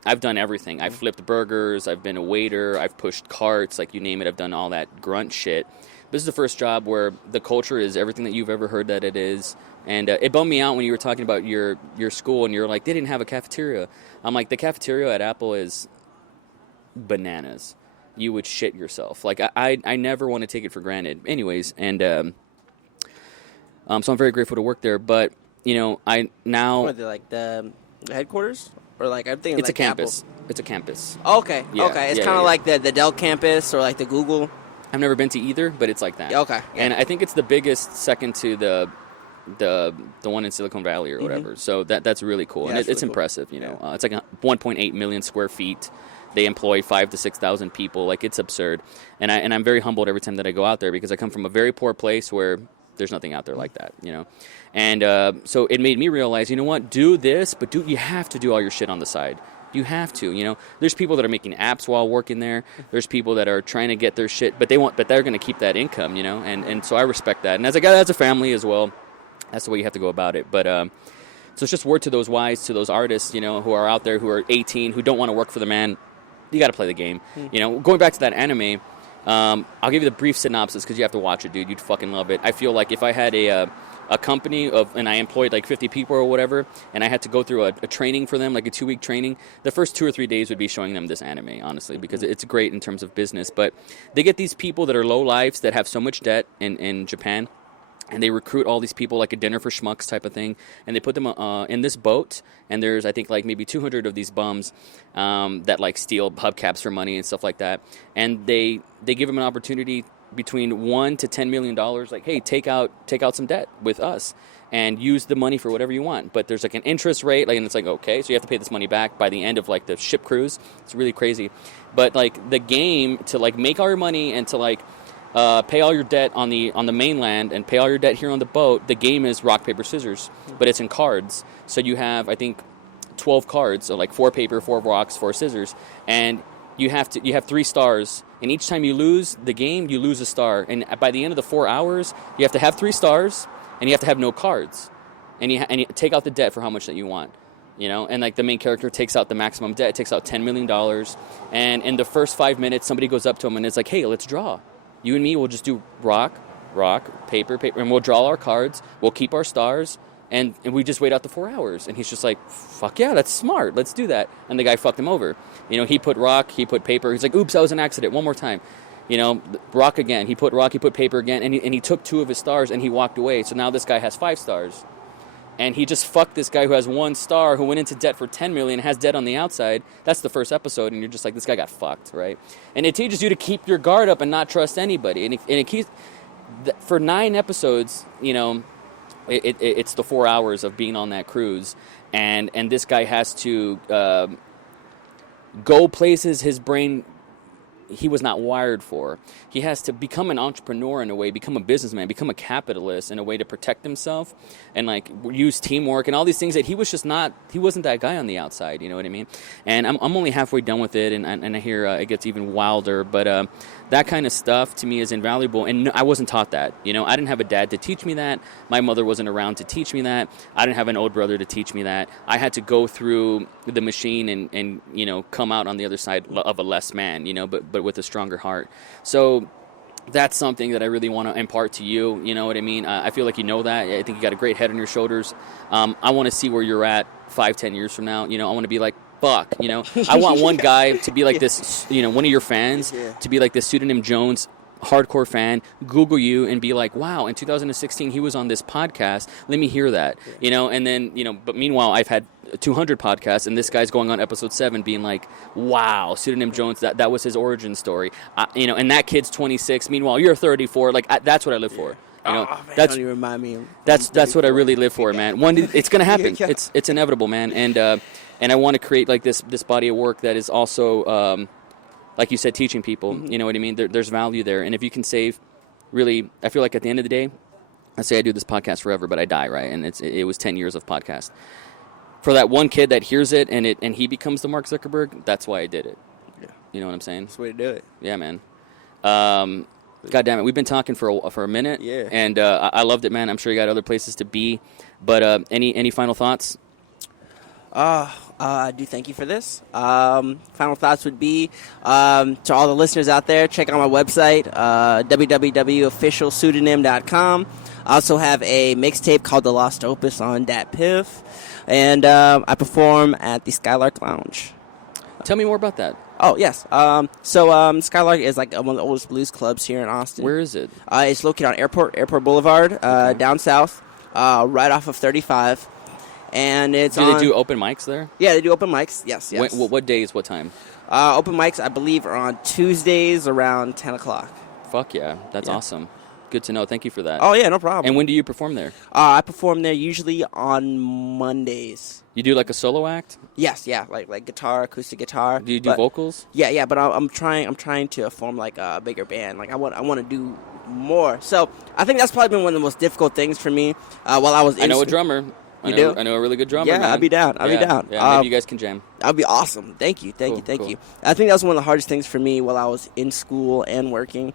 I've done everything. I've flipped burgers. I've been a waiter. I've pushed carts. Like, you name it. I've done all that grunt shit. This is the first job where the culture is everything that you've ever heard that it is. And it bummed me out when you were talking about your school, and you're like, they didn't have a cafeteria. I'm like, the cafeteria at Apple is bananas. You would shit yourself. Like, I never want to take it for granted. Anyways, and so I'm very grateful to work there. But, you know, I now... What, like the headquarters? Or like, I'm thinking it's like a campus. Apple. It's a campus. Okay, Yeah, okay. It's yeah, kind of yeah. like the Dell campus or like the Google. I've never been to either, but it's like that. Okay. Yeah. And I think it's the biggest, second to the one in Silicon Valley or whatever. So that's really cool. Yeah, And that's it's really cool. impressive, you know. It's like 1.8 million square feet. They employ 5,000 to 6,000 people. Like, it's absurd. And I'm very humbled every time that I go out there, because I come from a very poor place where there's nothing out there like that, you know. And so it made me realize, you know what, do this, but you have to do all your shit on the side. You have to, you know. There's people that are making apps while working there. There's people that are trying to get their shit, but they're going to keep that income, you know. And so I respect that. And as a guy that has a family as well, that's the way you have to go about it. But so it's just word to those wise, to those artists, you know, who are out there, who are 18, who don't want to work for the man. You got to play the game. You know, going back to that anime, I'll give you the brief synopsis, because you have to watch it, dude. You'd fucking love it. I feel like if I had a company and I employed like 50 people or whatever, and I had to go through a training for them, like a 2-week training, the first 2 or 3 days would be showing them this anime, honestly, because it's great in terms of business. But they get these people that are low lives, that have so much debt in Japan, and they recruit all these people, like a dinner for schmucks type of thing, and they put them in this boat, and there's, I think, like maybe 200 of these bums that like steal hubcaps for money and stuff like that, and they give them an opportunity between $1 to $10 million, like, hey, take out some debt with us and use the money for whatever you want. But there's like an interest rate, like, and it's like, okay, so you have to pay this money back by the end of like the ship cruise. It's really crazy. But like the game to like make all your money and to like pay all your debt on the mainland and pay all your debt here on the boat, the game is rock, paper, scissors, but it's in cards. So you have, I think, 12 cards, so like 4 paper, 4 rocks, 4 scissors, and you have 3 stars, and each time you lose the game, you lose a star. And by the end of the 4 hours, you have to have 3 stars, and you have to have no cards, and you take out the debt for how much that you want, you know. And like the main character takes out the maximum debt, takes out $10 million, and in the first 5 minutes, somebody goes up to him and it's like, hey, let's draw. You and me will just do rock, paper, and we'll draw our cards. We'll keep our stars, and we just wait out the 4 hours. And he's just like, fuck yeah, that's smart. Let's do that. And the guy fucked him over. You know, he put rock, he put paper. He's like, oops, that was an accident. One more time. You know, rock again. He put rock, he put paper again, and he took 2 of his stars, and he walked away. So now this guy has 5 stars. And he just fucked this guy who has 1 star, who went into debt for $10 million, has debt on the outside. That's the first episode, and you're just like, this guy got fucked, right? And it teaches you to keep your guard up and not trust anybody. And it keeps, for 9 episodes, you know, it's the 4 hours of being on that cruise, and this guy has to go places his brain he was not wired for. He has to become an entrepreneur in a way, become a businessman, become a capitalist in a way to protect himself and like use teamwork and all these things that he wasn't that guy on the outside, you know what I mean? And I'm only halfway done with it, and I hear it gets even wilder, but that kind of stuff to me is invaluable, and I wasn't taught that. You know, I didn't have a dad to teach me that. My mother wasn't around to teach me that. I didn't have an old brother to teach me that. I had to go through the machine and you know, come out on the other side of a less man, you know, but with a stronger heart. So that's something that I really want to impart to you. You know what I mean? I feel like you know that. I think you got a great head on your shoulders. I want to see where you're at 5-10 years from now. You know, I want to be like, fuck, you know. I want one guy to be like this, you know, one of your fans to be like this Pseudonym Jones hardcore fan, Google you and be like, wow, in 2016 he was on this podcast. Let me hear that, you know. And then, you know, but meanwhile I've had 200 podcasts, and this guy's going on episode 7 being like, wow, Pseudonym Jones, that was his origin story, you know. And that kid's 26. Meanwhile, you're 34. Like that's what I live for. You know, man, that's don't even remind me. That's what I really live for, man. One day, it's gonna happen. It's inevitable, man. And I want to create like this body of work that is also, like you said, teaching people. You know what I mean? There's value there, and if you can save, really, I feel like at the end of the day, I say I do this podcast forever, but I die, right? And it was 10 years of podcast. For that one kid that hears it and he becomes the Mark Zuckerberg, that's why I did it. Yeah. You know what I'm saying? That's the way to do it. Yeah, man. God damn it, we've been talking for a minute. Yeah. And I loved it, man. I'm sure you got other places to be, but any final thoughts? I do thank you for this. Final thoughts would be, to all the listeners out there, check out my website, www.officialpseudonym.com. I also have a mixtape called The Lost Opus on DatPiff, and I perform at the Skylark Lounge. Tell me more about that. Oh, yes. Skylark is like one of the oldest blues clubs here in Austin. Where is it? It's located on Airport Boulevard, down south, right off of 35. And it's Do they do open mics there? Yeah, they do open mics. Yes. What days? What time? Open mics, I believe, are on Tuesdays around 10 o'clock. Fuck yeah. That's awesome. Good to know. Thank you for that. Oh, yeah, no problem. And when do you perform there? I perform there usually on Mondays. You do like a solo act? Yes, yeah, like guitar, acoustic guitar. Do you do vocals? Yeah, but I'm trying to form like a bigger band. Like I want to do more. So I think that's probably been one of the most difficult things for me while I was. I know a drummer. I know a really good drummer. Yeah, man. I'll be down. Yeah, maybe you guys can jam. That'd be awesome. Thank you. Cool. I think that was one of the hardest things for me while I was in school and working.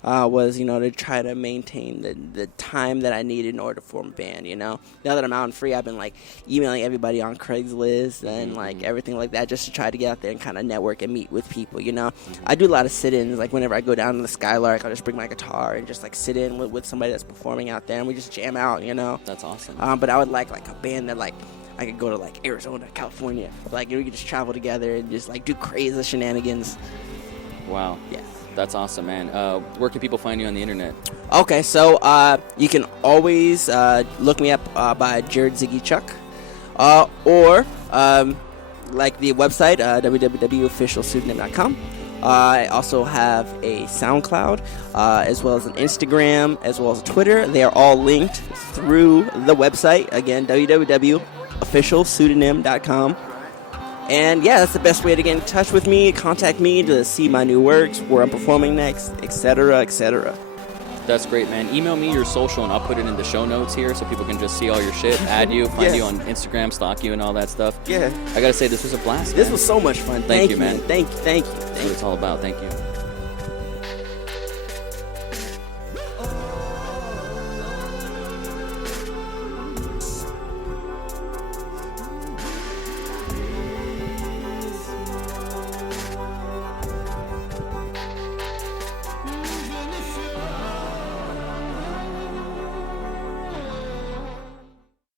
Was, to try to maintain the time that I needed in order to form a band, Now that I'm out and free, I've been, emailing everybody on Craigslist and, everything like that just to try to get out there and kind of network and meet with people, I do a lot of sit-ins. Whenever I go down to the Skylark, I'll just bring my guitar and just, sit in with somebody that's performing out there, and we just jam out, That's awesome. But I would like a band that, I could go to, Arizona, California. We could just travel together and just, do crazy shenanigans. Wow. Yeah. That's awesome, man. Where can people find you on the internet? Okay, so you can always look me up by Jared Ziggy Chuck, or the website www.officialpseudonym.com. I also have a SoundCloud, as well as an Instagram, as well as a Twitter. They are all linked through the website. Again, www.officialpseudonym.com. And yeah, that's the best way to get in touch with me. Contact me to see my new works, where I'm performing next, etc., etc. That's great, man. Email me your social, and I'll put it in the show notes here so people can just see all your shit, add you, find you on Instagram, stalk you, and all that stuff. Yeah. I gotta say, this was a blast. This was so much fun. Thank you, man. Thank you. That's what it's all about. Thank you.